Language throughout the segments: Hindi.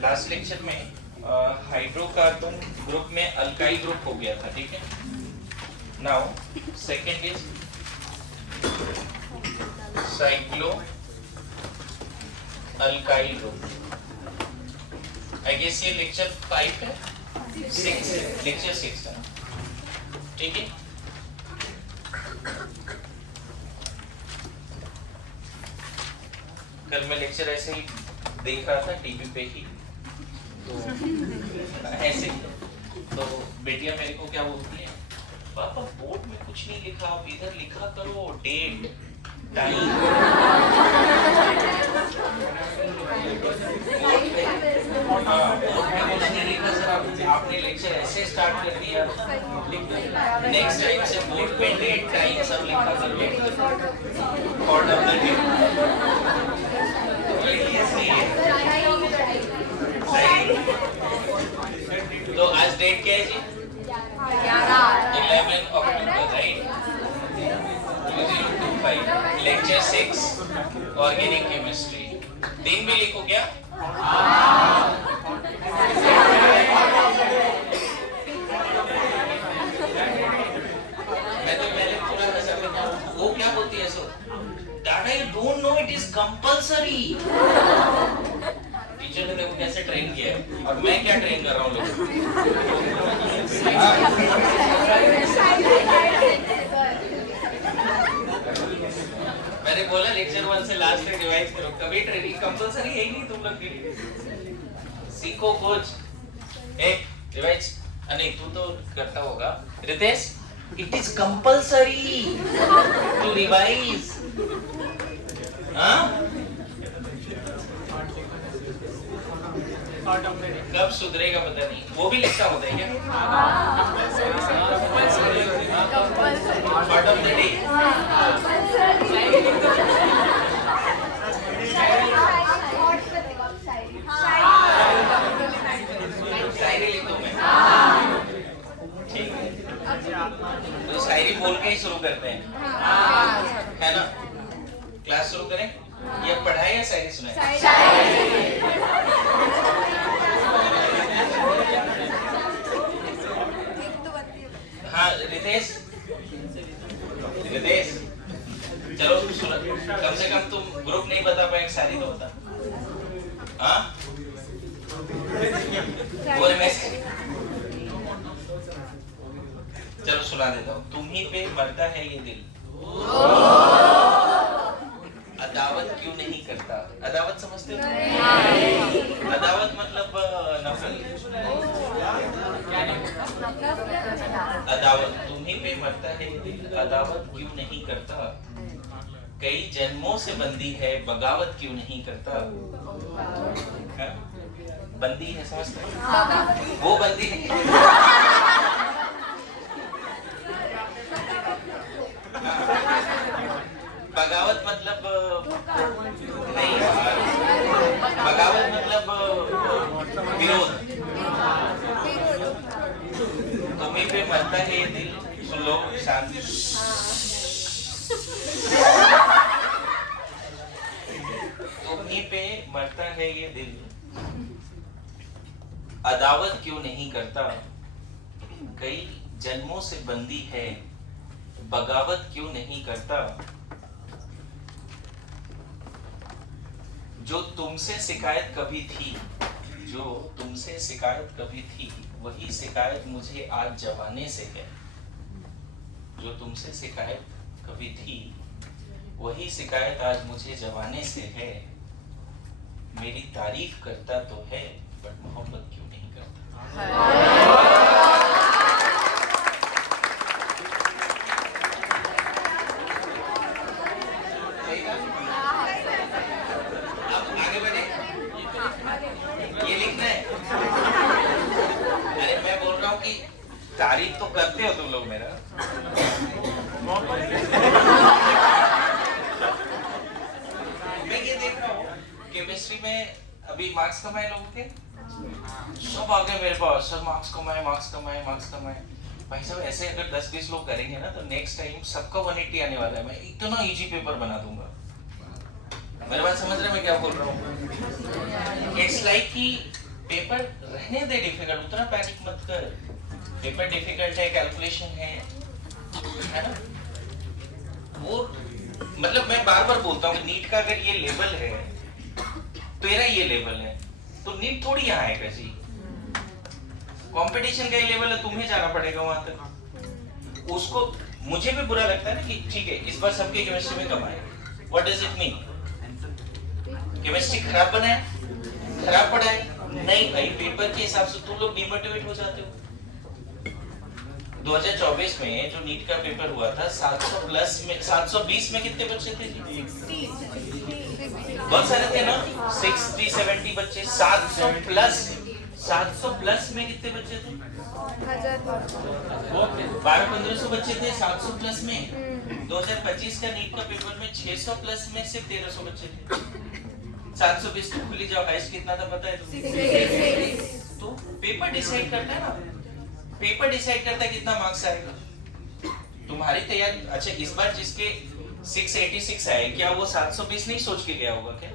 लास्ट लेक्चर में हाइड्रोकार्बन ग्रुप में अल्काइल ग्रुप हो गया था, ठीक है। Now second is cyclo alkyl group. I guess ये लेक्चर 5 है, 6 लेक्चर 6 है, ठीक है। कल मैं लेक्चर ऐसे ही देख रहा था टीवी पे ही, तो ऐसे तो बेटियां मेरे को क्या बोलती है, पापा बोर्ड में कुछ नहीं लिखा, आप इधर लिखा करो डेट टाइम। बोर्ड में कुछ नहीं लिखा सर, आपने लेक्चर ऐसे स्टार्ट कर दिया, नेक्स्ट टाइम से बोर्ड पे डेट टाइम सब लिखा करो, ऑर्डर ऑफ द डे। तो आज डेट क्या है जी? 11 अक्टूबर, राइट। 2025 lecture 6 organic chemistry. दिन भी लिखो क्या? मैं तो पहले पूरा ऐसा करता हूँ, वो क्या बोलती है सो That I don't know it is compulsory। Teacher ने देखो कैसे ट्रेन किया है, और मैं क्या ट्रेन कर रहा हूँ लोगों को। मैंने बोला लेक्चर 1 से लास्ट तक रिवाइज करो, कभी ट्रेनिंग कंपल्सरी है ही नहीं तुम लोग के लिए। सीखो कुछ एक रिवाइज। नहीं तू तो करता होगा Ritesh, it is compulsory to revise. हाँ कब सुधरेगा पता नहीं, वो भी लिखता होता है क्या? Part of the day. शायरी लिख दूं मैं? ठीक है, तो शायरी बोल के ही शुरू करते हैं, है ना। क्लास शुरू करें या पढ़ाई या शायरी सुनाएं? हाँ रितेश, रितेश चलो सुना, कम से कम तुम ग्रुप नहीं बता पाए, शायरी तो बता। हाँ बोले मैं चलो सुना देता हूँ। तुम्ही पे मरता है ये दिल, अदावत क्यों नहीं करता। अदावत समझते हो? अदावत मतलब नफरत। अदावत, तुम्ही पे मरता है ये दिल, अदावत क्यों नहीं करता। कई जन्मों से बंदी है, बगावत क्यों नहीं करता। बंदी है समझते हो? वो बंदी बगावत मतलब नहीं, बगावत मतलब विरोध। तुम्हीं पे मरता है ये दिल, सुन लो शांति। तुम्हीं पे मरता है ये दिल, अदावत क्यों नहीं करता। कई जन्मों से बंदी है, बगावत क्यों नहीं करता। जो तुमसे शिकायत कभी थी, जो तुमसे शिकायत कभी थी, वही शिकायत मुझे आज जवाने से है। जो तुमसे शिकायत कभी थी, वही शिकायत आज मुझे जवाने से है। मेरी तारीफ करता तो है, बट मोहब्बत क्यों नहीं करता। तारीफ तो करते हो तुम लोग मेरा। मैं ये देख रहा हूँ केमिस्ट्री में अभी मार्क्स कमाए लोगों के, सब आ गए मेरे पास, सर मार्क्स कमाए, मार्क्स कमाए, मार्क्स कमाए। भाई साहब ऐसे अगर 10-20 लोग करेंगे ना, तो नेक्स्ट टाइम सबका 180 आने वाला है। मैं इतना इजी पेपर बना दूंगा। मेरे बात समझ रहे मैं क्या बोल रहा हूँ? इट्स लाइक कि पेपर रहने दे डिफिकल्ट, उतना पैनिक मत कर। पेपर डिफिकल्ट है, कैलकुलेशन है ना। वो मतलब मैं बार बार बोलता हूँ, नीट का अगर ये लेवल है, तेरा ये लेवल है, तो नीट थोड़ी यहाँ आएगा जी। कंपटीशन का ये लेवल है, तुम्हें जाना पड़ेगा वहां तक। उसको मुझे भी बुरा लगता है ना कि ठीक है इस बार सबके केमिस्ट्री में कम आए, what does it mean? Chemistry खराब बनाए, खराब पढ़ाए? नहीं भाई, पेपर के हिसाब से तुम लोग डिमोटिवेट हो जाते हो। 2024 में जो नीट का पेपर हुआ था, 700 प्लस में 720 में कितने बच्चे थे जी? बहुत सारे थे ना, 60 70 बच्चे। 700 प्लस में कितने बच्चे थे? 1200-1500 बच्चे थे 700 प्लस में। 2025 का नीट का पेपर में 600 प्लस में सिर्फ 1300 बच्चे थे। 720 तो खुली जाओ, हाईएस्ट कितना था पता है तुम्हें? तो पेपर डिसाइड करता है ना, पेपर डिसाइड करता है कितना मार्क्स आएगा। तुम्हारी तैयारी, अच्छा इस बार जिसके 686 आए, क्या वो 720 नहीं सोच के गया होगा क्या?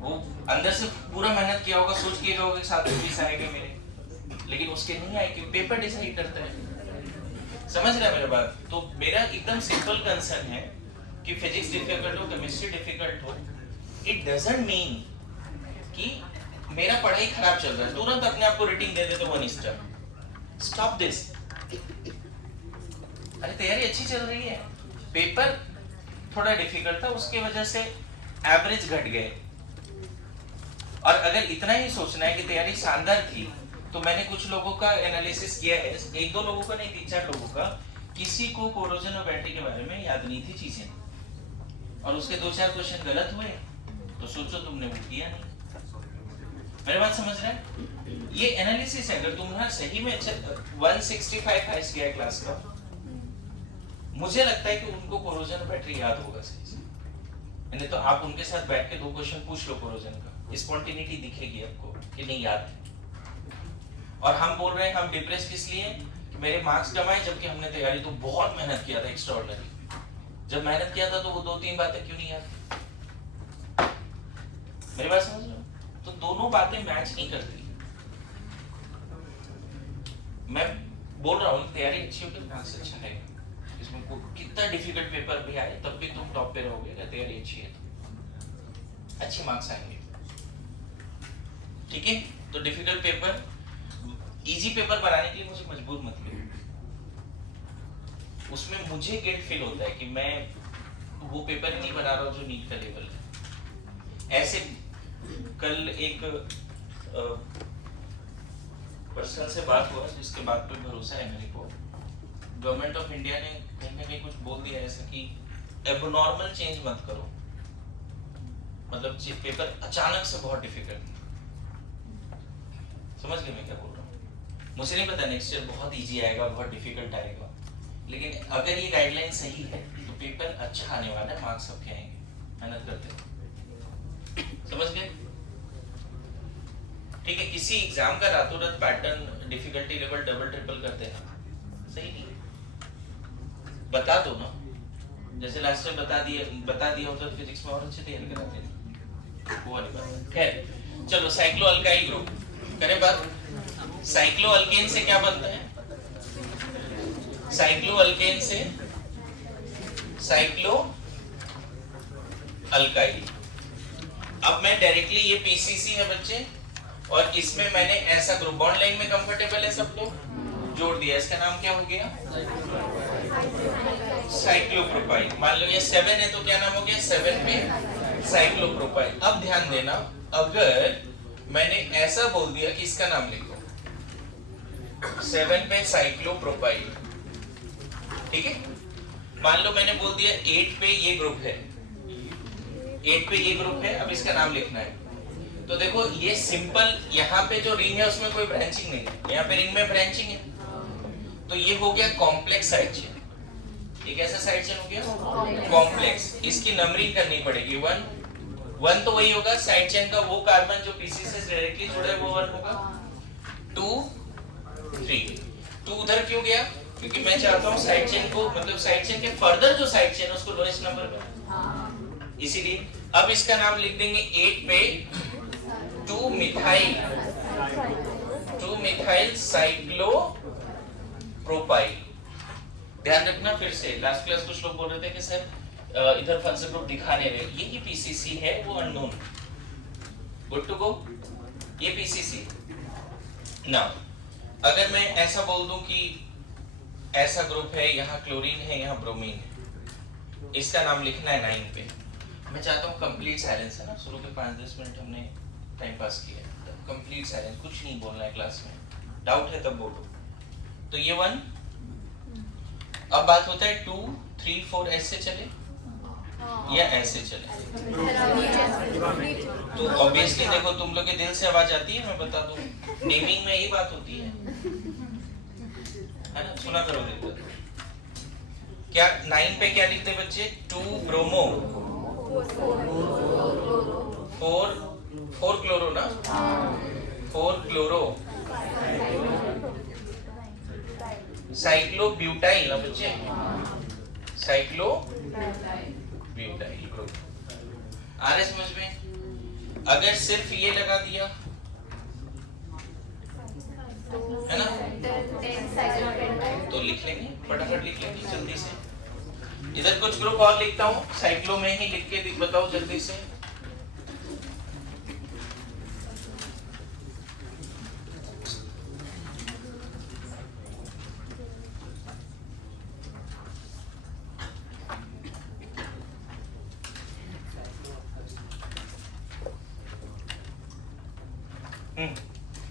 वो अंदर से पूरा मेहनत किया होगा, सोच के गया होगा कि 720 आएगा मेरे, लेकिन उसके नहीं आए, क्यों? पेपर डिसाइड करता है। समझ रहा है मेरी बात? तो मेरा एकदम सिंपल कंसर्न है कि फिजिक्स डिफिकल्ट हो, केमिस्ट्री डिफिकल्ट हो, इट डजंट मीन कि मेरा पढ़ाई खराब चल रहा है, तुरंत अपने आप को रेटिंग दे देते 1 स्टार। Stop this. अरे तैयारी अच्छी चल रही है, पेपर थोड़ा डिफिकल्ट था, उसकी वजह से एवरेज घट गए। और अगर इतना ही सोचना है कि तैयारी शानदार थी, तो मैंने कुछ लोगों का एनालिसिस किया है, 1-2 लोगों का नहीं, 3-4 लोगों का। किसी को कोरोजन और बैटरी के बारे में याद नहीं थी चीजें, और उसके 2-4 क्वेश्चन गलत हुए, तो सोचो तुमने वो किया नहीं। मेरी बात समझ रहे हैं? ये एनालिसिस है। अगर तुम्हारा सही में 165 हाईएस्ट गया क्लास का, मुझे लगता है कि उनको कोरोजन और बैटरी याद होगा सही से। नहीं तो आप उनके साथ बैठ के 2 क्वेश्चन पूछ लो कोरोजन का, स्पॉन्टेनिटी दिखेगी आपको कि नहीं याद है। और हम बोल रहे हैं हम डिप्रेस किस लिए कि मेरे मार्क्स कम आए, जबकि हमने तैयारी तो बहुत मेहनत किया था, एक्स्ट्राऑर्डिनरी। जब मेहनत किया था तो वो 2-3 बातें क्यों नहीं याद? मेरी बात समझ रहे हो? तो दोनों बातें मैच नहीं करती। मैं बोल रहा हूँ तैयारी अच्छी होगी, मार्क्स अच्छा है। इसमें कितना डिफिकल्ट पेपर भी आए तब भी तुम टॉप पे रहोगे, अगर तैयारी अच्छी है तो अच्छे मार्क्स आएंगे। ठीक है? तो डिफिकल्ट पेपर इजी पेपर बनाने के लिए मुझे मजबूर मत करो। उसमें मुझे गिल्ट फील होता है कि मैं वो पेपर ही नहीं बना रहा हूँ जो नीट का लेवल है। ऐसे कल एक पर्सन से बात हुआ जिसके बात पे भरोसा है मेरे को। गवर्नमेंट ऑफ इंडिया ने कहीं ना कहीं कुछ बोल दिया ऐसा कि एबनॉर्मल चेंज मत करो, मतलब पेपर अचानक से बहुत डिफिकल्ट। समझ गए मैं क्या बोल रहा हूँ? मुझे नहीं पता नेक्स्ट ईयर बहुत इजी आएगा, बहुत डिफिकल्ट आएगा, लेकिन अगर ये गाइडलाइन सही है तो पेपर अच्छा आने वाला है, मार्क्स सबके आएंगे, मेहनत करते हैं। समझ गए? ठीक है? किसी एग्जाम का रातों रात pattern difficulty level double triple करते हैं, सही नहीं है। बता दो ना, जैसे लास्ट टाइम बता दिया होता तो फिजिक्स में और अच्छे तैयारी कराते हैं, वो वाली बात। खैर चलो, साइक्लो अल्काइल ग्रुप करें बात। साइक्लो अल्केन से क्या बनता है? साइक्लो अल्केन से साइक्लो अल्काइल। अब मैं डायरेक्टली, ये पीसीसी है बच्चे, और इसमें मैंने ऐसा ग्रुप बॉन्ड लाइन में कंफर्टेबल है सब लोग, जोड़ दिया। इसका नाम क्या हो गया? साइक्लोप्रोपाइल। मान लो ये 7 है तो क्या नाम हो गया? 7 पे साइक्लोप्रोपाइल। अब ध्यान देना, अगर मैंने ऐसा बोल दिया कि इसका नाम लिखो 7 पे साइक्लोप्रोपाइल, ठीक है? मान लो मैंने बोल दिया 8 पे ये ग्रुप है, 8 पे ये ग्रुप है, अब इसका नाम लिखना है। तो देखो ये सिंपल, यहाँ पे जो रिंग है उसमें कोई ब्रांचिंग नहीं है, यहाँ पे रिंग में ब्रांचिंग है, तो ये हो गया कॉम्प्लेक्स साइड चेन। ये कैसा साइड चेन हो गया? कॉम्प्लेक्स। इसकी नंबरिंग करनी पड़ेगी। 1 तो वही होगा साइड चेन का, वो कार्बन जो पीसी से डायरेक्टली जुड़ा है वो 1 होगा। 2 3 2 उधर क्यों गया? क्योंकि मैं चाहता हूँ साइड चेन को, मतलब साइड चेन के फर्दर जो साइड चेन है उसको लोएस्ट नंबर पे, इसीलिए अब इसका नाम लिख देंगे 8 पे 2 मिथाइल मिथाइल साइक्लोप्रोपाइल। ध्यान रखना, फिर से लास्ट क्लास कुछ लोग बोल रहे थे कि सर इधर फंक्शन ग्रुप दिखाने में, यही पीसीसी है, वो अननोन। गुड टू गो, ये पीसीसी ना। अगर मैं ऐसा बोल दूं कि ऐसा ग्रुप है, यहाँ क्लोरीन है, यहाँ ब्रोमीन है, इसका नाम लिखना है 9 पे। मैं चाहता हूँ कंप्लीट साइलेंस, है ना, शुरू के 5-10 मिनट हमने टाइम पास किया, कंप्लीट साइलेंस, कुछ नहीं बोलना है क्लास में, डाउट है तब बोलो। तो ये 1, अब बात होता है 2, 3, 4 ऐसे चले या ऐसे चले। तो ऑब्वियसली देखो, तुम लोग के दिल से आवाज आती है, मैं बता दूं, नेमिंग में यही बात होती है ना, सुना करो देखो। क्या 9 पे क्या लिखते बच्चे? 2 ब्रोमो 4 क्लोरो ना, 4 क्लोरो साइक्लोब्यूटाइल ना बच्चे, साइक्लोब्यूटाइल ग्रुप। आ रहे समझ में? अगर सिर्फ ये लगा दिया है ना, तो लिख लेंगे, फटाफट लिख लेंगे जल्दी से। इधर कुछ ग्रुप और लिखता हूँ, साइक्लो में ही लिख के बताओ जल्दी से।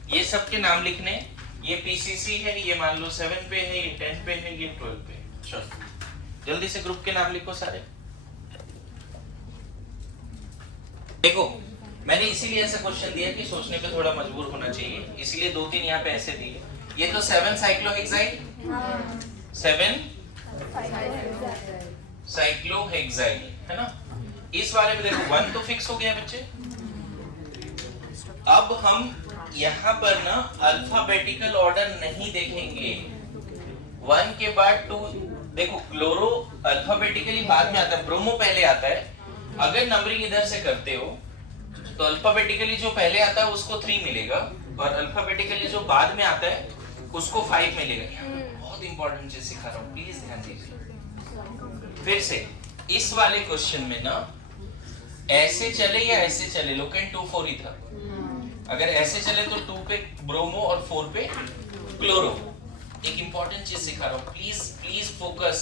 ये सब के नाम लिखने। ये पीसीसी है, ये मान लो 7 पे है, ये 10 पे है, ये 12 पे है। चलो जल्दी से ग्रुप के नाम लिखो सारे। देखो, मैंने इसीलिए ऐसा क्वेश्चन दिया कि सोचने पे थोड़ा मजबूर होना चाहिए, इसलिए 2-3 यहाँ पे ऐसे दिए। ये तो 7 साइक्लोहेक्साइल, 7 साइक्लोहेक्साइल है ना। इस वाले में देखो 1 तो फिक्स हो गया बच्चे। अब हम यहाँ पर ना अल्फाबेटिकल ऑर्डर नहीं देखेंगे, 1 के बाद 2। देखो क्लोरो अल्फाबेटिकली बाद में आता है, ब्रोमो पहले आता है। अगर नंबरिंग इधर से करते हो तो अल्फाबेटिकली जो पहले आता है उसको 3 मिलेगा, और अल्फाबेटिकली जो बाद में आता है उसको 5 मिलेगा। बहुत इंपॉर्टेंट चीज सिखा रहा हूँ, प्लीज ध्यान दीजिए। फिर से इस वाले क्वेश्चन में ना ऐसे चले या ऐसे चले, लोकेंट 2, 4 ही था। अगर ऐसे चले तो 2 पे ब्रोमो और 4 पे क्लोरो। एक इंपॉर्टेंट चीज सिखा रहा हूं, प्लीज फोकस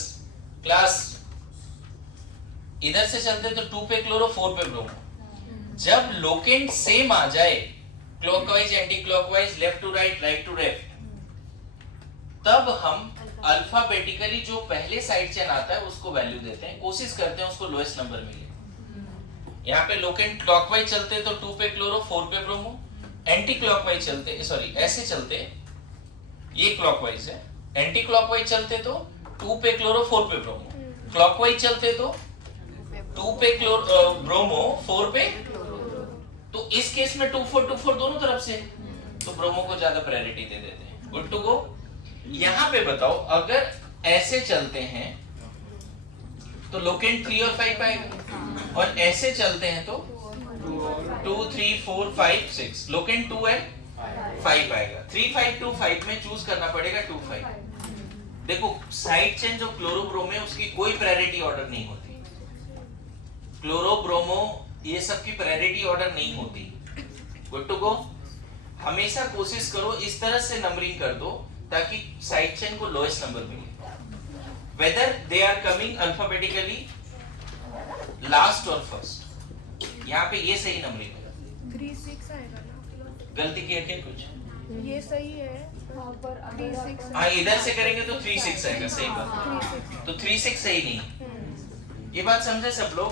क्लास। इधर से चलते तो 2 पे क्लोरो, 4 पे ब्रोमो। जब लोकेंट सेम आ जाए, clockwise anti clockwise, left to right, right to left, तब हम अल्फाबेटिकली जो पहले साइड चेन आता है उसको वैल्यू देते हैं, कोशिश करते हैं उसको लोएस्ट नंबर मिले। यहाँ पे लोकेंट क्लॉकवाइज चलते तो 2 पे क्लोरो, 4 पे ब्रोमो। एंटी क्लॉकवाइज चलते, सॉरी ऐसे चलते, ये क्लॉकवाइज है, एंटी क्लॉकवाइज चलते तो 2 पे क्लोरो, 4 पे ब्रोमो। क्लॉकवाइज चलते तो 2 पे क्लोरो ब्रोमो, 4 पे। तो इस केस में 2 4 दोनों तरफ से, तो ब्रोमो को ज्यादा प्रायोरिटी दे देते हैं। Good to go. यहाँ पे बताओ, अगर ऐसे चलते हैं तो लोकेंट 3 और 5 आएगा, और ऐसे चलते हैं तो 2 3 4 5 6, लोकेंट 2 एंड 5 आएगा। 3 5 2 5 में चूज करना पड़ेगा 2 5। देखो साइड चेन जो क्लोरोब्रोमो है उसकी कोई प्रायोरिटी ऑर्डर नहीं होती, क्लोरोब्रोमो ये सब की प्रायोरिटी ऑर्डर नहीं होती। Good to go. हमेशा कोशिश करो इस तरह से नंबरिंग कर दो ताकि साइड चेन को लोएस्ट नंबर मिले, whether they are coming alphabetically last or first। यहाँ पे ये सही नंबरिंग है। 3 6 आएगा ना, गलती की है क्या कुछ? ये सही है। हाँ पर 3 6। हाँ इधर से करेंगे तो 3 6 आएगा, सही बात। 3 6 तो 3 6 सही नहीं, ये बात समझे सब लोग।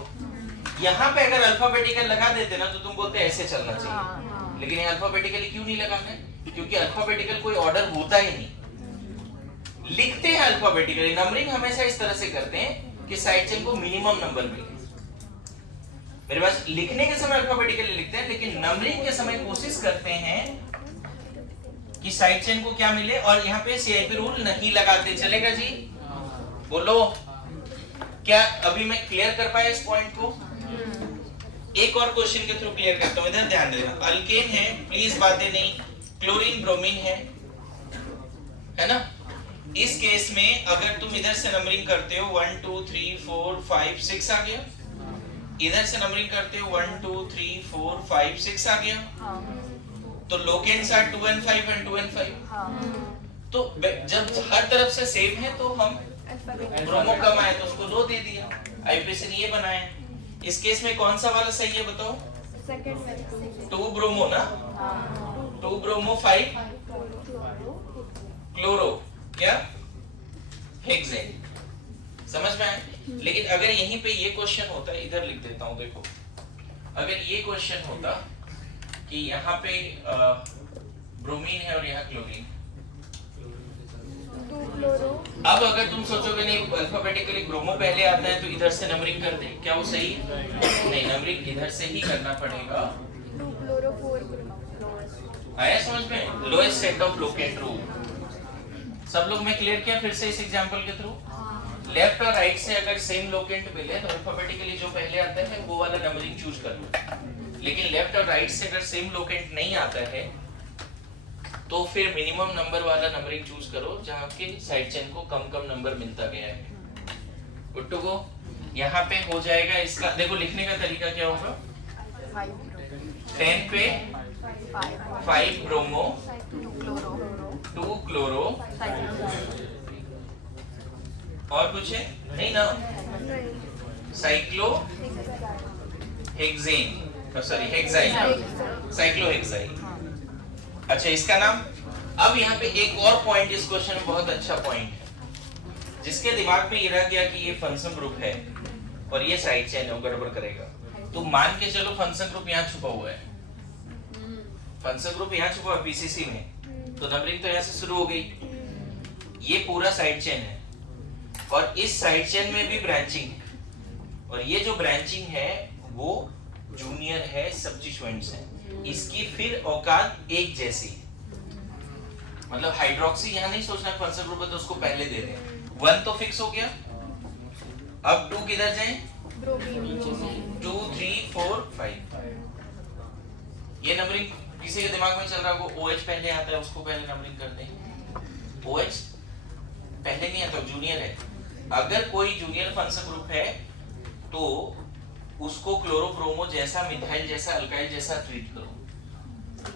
यहाँ पे अगर अल्फाबेटिकल लगा देते ना तो तुम बोलते ऐसे चलना चाहिए, लेकिन ये अल्फाबेटिकली क्यों नहीं लगाना है? क्योंकि अल्फाबेटिकल कोई ऑर्डर होता ही नहीं, लिखते हैं अल्फाबेटिकली। नंबरिंग हमेशा इस तरह से करते हैं कि साइड चेन को मिनिमम नंबर मिले। मेरे पास लिखने के समय अल्फाबेटिकली लिखते हैं, लेकिन नंबरिंग के समय कोशिश करते हैं कि साइड चेन को क्या मिले। और यहाँ पे सीआईपी रूल नहीं लगाते, चलेगा जी? बोलो, क्या अभी मैं क्लियर कर पाया इस पॉइंट को? एक और क्वेश्चन के थ्रू क्लियर करता हूं, इधर ध्यान देना। अल्केन है, प्लीज बातें नहीं। क्लोरीन ब्रोमीन है, है ना। इस केस में अगर तुम इधर से नंबरिंग करते हो 1 2 3 4 5 6 आ गया, इधर से नंबरिंग करते हो 1 2 3 4 5 6 आ गया, तो locants are 2 and 5 and 2 and 5। तो जब हर तरफ से सेम है तो हम ब्रोमो कम आया तो उसको लो दे दिया, आईपीएस ने ये बनाया। इस केस में कौन सा वाला सही है बताओ? सेकंड 2 ब्रोमो ना, 2 ब्रोमो 5 क्लोरो क्या हेक्सेन। समझ में आया? लेकिन अगर यहीं पे ये क्वेश्चन होता है, इधर लिख देता हूं देखो, अगर ये क्वेश्चन होता कि यहाँ पे ब्रोमीन है और यहाँ क्लोरीन, अब अगर तुम सोचोगे नहीं अल्फाबेटिकली ब्रोमो पहले आता है तो इधर से नंबरिंग कर दे, क्या वो सही है? नहीं, नंबरिंग इधर से ही करना पड़ेगा। 2 क्लोरो 4 आया समझ में? Lowest set of locant rule. सब लोग मैं क्लियर किया फिर से इस एग्जांपल के थ्रू। लेफ्ट और राइट से अगर सेम लोकेंट मिले तो अल्फाबेटिकली जो पहले आता है वो वाला नंबरिंग चूज कर लो। लेकिन लेफ्ट और राइट से अगर सेम लोकेंट नहीं आता है तो फिर मिनिमम नंबर वाला नंबरिंग चूज करो जहां के साइड चेन को कम कम नंबर मिलता गया है। Good to go. यहाँ पे हो जाएगा इसका, देखो लिखने का तरीका क्या होगा? 10 पे 5 ब्रोमो 2 क्लोरो और कुछ है नहीं ना, cyclo hexane, sorry hexyl, cyclo hexyl. अच्छा इसका नाम। अब यहाँ पे एक और पॉइंट इस क्वेश्चन में बहुत अच्छा पॉइंट है, जिसके दिमाग में ये रह गया कि ये फंक्शन ग्रुप है और ये साइड चेन है, वो गड़बड़ करेगा। तो मान के चलो फंक्शन ग्रुप यहाँ छुपा हुआ है, फंक्शन ग्रुप यहाँ छुपा है पीसीसी में, तो नंबरिंग तो यहाँ से शुरू हो गई। ये पूरा साइड चेन है और इस साइड चेन में भी ब्रांचिंग है, और ये जो ब्रांचिंग है वो जूनियर है, सब्स्टिट्यूएंट्स है। इसकी फिर औकात एक जैसी, मतलब हाइड्रोक्सी यहाँ नहीं सोचना फंक्शन ग्रुप है तो उसको पहले दे रहे हैं। 1 तो फिक्स हो गया, अब 2 किधर जाए? 2 3 4 5। ये नंबरिंग किसी के दिमाग में चल रहा है OH पहले आता है उसको पहले नंबरिंग कर दें। OH पहले नहीं आता, जूनियर है। अगर कोई जूनियर फंक्शन ग्रुप है तो उसको क्लोरोब्रोमो जैसा, मिथाइल जैसा, अल्काइल जैसा ट्रीट करो,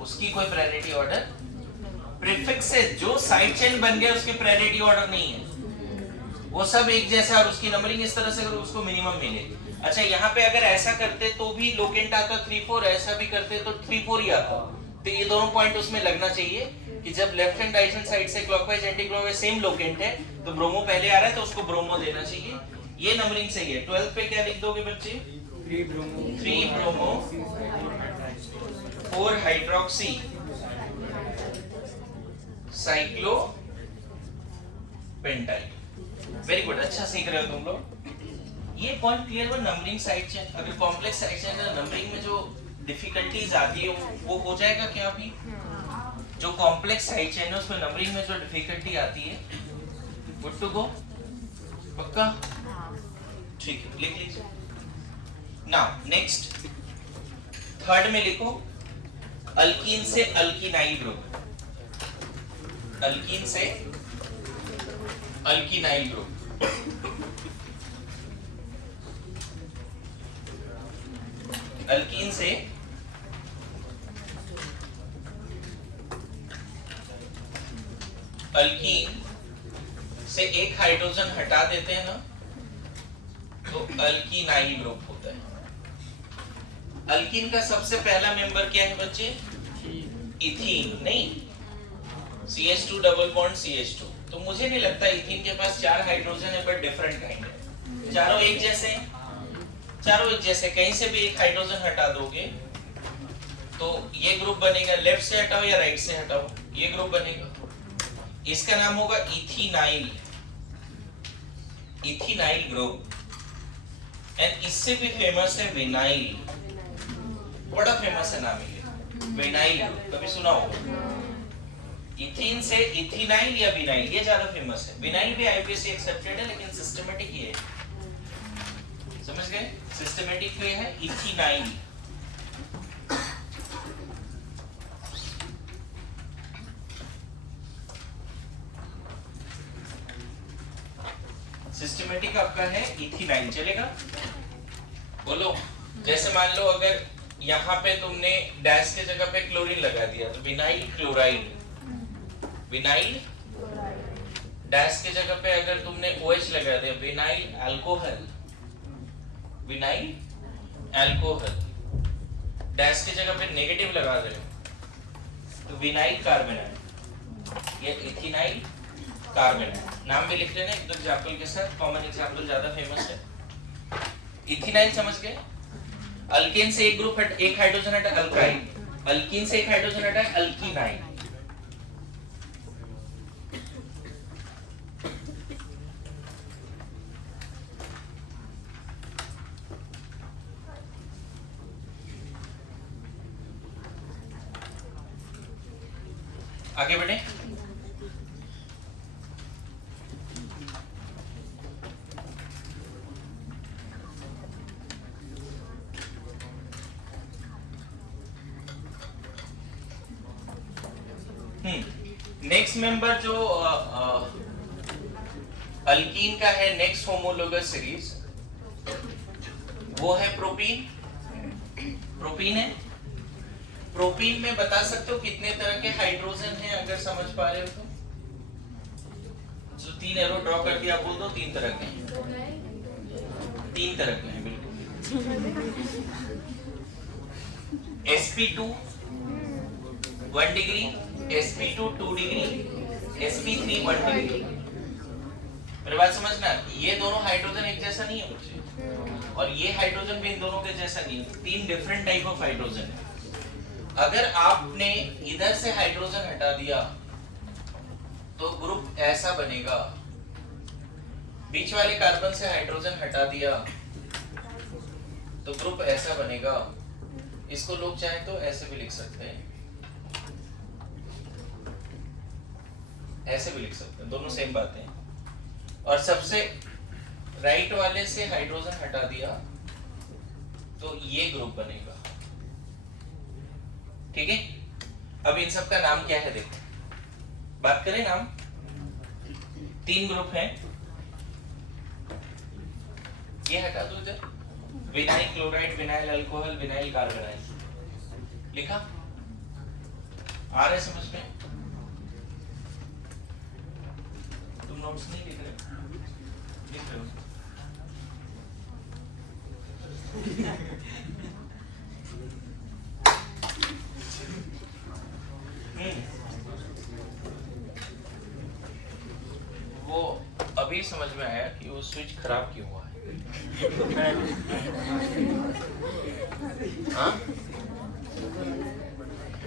उसकी कोई प्रायोरिटी ऑर्डर, प्रीफिक्स से जो साइड चेन बन गया उसके प्रायोरिटी ऑर्डर नहीं है, वो सब एक जैसा, और उसकी नंबरिंग इस तरह से करो उसको मिनिमम मिले। अच्छा यहाँ पे अगर ऐसा करते तो भी लोकेंट आता 3 4, ऐसा भी करते तो 3 4 ही आता। तो ये दोनों पॉइंट उसमें लगना चाहिए कि जब लेफ्ट हैंड डायरेक्शन साइड से clockwise anti clockwise same locant है तो ब्रोमो पहले आ रहा है तो उसको ब्रोमो देना चाहिए। ये नंबरिंग सही है। 12 पे क्या लिख दोगे बच्चे? 3 bromo 4 hydroxy cyclo pentyl. Very good, अच्छा सीख रहे हो तुम लोग। ये पॉइंट क्लियर हुआ। नंबरिंग साइड चेन, अगर कॉम्प्लेक्स साइड चेन है नंबरिंग में जो डिफिकल्टीज आती है वो हो जाएगा क्या? अभी जो कॉम्प्लेक्स साइड चेन है उसमें नंबरिंग में जो डिफिकल्टी आती है, गुड टू गो, पक्का? ठीक है, लिख लीजिए। नाउ नेक्स्ट, थर्ड में लिखो अल्कीन से अल्कीनाइल ग्रुप, अल्कीन से अल्कीनाइल ग्रुप। अल्कीन से अल्कीन से एक हाइड्रोजन हटा देते हैं ना तो अल्कीनाइल ग्रुप होता है। अल्कीन का सबसे पहला मेंबर क्या है बच्चे? इथीन, नहीं CH2 डबल बॉन्ड CH2। तो मुझे नहीं लगता इथीन के पास 4 हाइड्रोजन है बट डिफरेंट काइंड है। चारों एक जैसे हैं, चारों एक जैसे, कहीं से भी एक हाइड्रोजन हटा दोगे तो ये ग्रुप बनेगा। लेफ्ट से हटाओ या राइट से हटाओ ये ग्रुप बनेगा। इसका नाम होगा इथीनाइल, इथीनाइल ग्रुप। एंड इससे भी फेमस है विनाइल, बड़ा फेमस है नाम ये विनाइल ग्रुप, कभी सुना होगा? इथीन से इथीनाइल या विनाइल, ये ज्यादा फेमस है। विनाइल भी आईपीएससी एक्सेप्टेड है लेकिन सिस्टमैटिक ये है, समझ गए? सिस्टमैटिक ये है इथीनाइल। सिस्टमेटिक आपका है इथिनाइल, चलेगा? बोलो, जैसे मान लो अगर यहाँ पे तुमने डैश के जगह पे क्लोरीन लगा दिया तो विनाइल क्लोराइड, विनाइल डैश के जगह पे अगर तुमने OH लगा दिया vinyl alcohol, vinyl alcohol, dash के जगह पे नेगेटिव लगा दे तो विनाइल कार्बोनाइल, ये इथिनाइल कार्बोनाइल। नाम भी लिख लेना एक दो एग्जांपल के साथ, कॉमन एग्जांपल ज्यादा फेमस है। इथिनाइल समझ गए? अल्केन से एक ग्रुप हट, एक हाइड्रोजन हटा अल्काइल, अल्कीन से एक हाइड्रोजन हटा अल्कीनाइल। आगे बढ़े। नेक्स्ट मेंबर जो अल्कीन का है, नेक्स्ट होमोलोगस सीरीज, वो है प्रोपीन। प्रोपीन है। प्रोपीन में बता सकते हो कितने तरह के हाइड्रोजन हैं अगर समझ पा रहे हो तो? जो 3 एरो ड्रॉ कर दिया, बोल दो 3 तरह के हैं। 3 तरह के हैं बिल्कुल। sp2 1 degree, sp2 2 degree, sp3 1 degree. मेरी बात समझना, ये दोनों हाइड्रोजन एक जैसा नहीं है बच्चे, और ये हाइड्रोजन भी इन दोनों के जैसा नहीं है। 3 डिफरेंट टाइप ऑफ हाइड्रोजन है। अगर आपने इधर से हाइड्रोजन हटा दिया तो ग्रुप ऐसा बनेगा, बीच वाले कार्बन से हाइड्रोजन हटा दिया तो ग्रुप ऐसा बनेगा। इसको लोग चाहे तो ऐसे भी लिख सकते हैं, ऐसे भी लिख सकते हैं, दोनों सेम बातें हैं। और सबसे राइट वाले से हाइड्रोजन हटा दिया तो ये ग्रुप बनेगा। ठीक है, अब इन सब का नाम क्या है देखो, बात करें नाम। 3 ग्रुप हैं, ये हटा दो इधर, vinyl chloride, vinyl alcohol, vinyl carbonyl. लिखा? आ रहा है समझ में? तुम नोट्स नहीं लिख रहे? लिख रहे हो? वो अभी समझ में आया कि वो स्विच खराब क्यों हुआ है। हाँ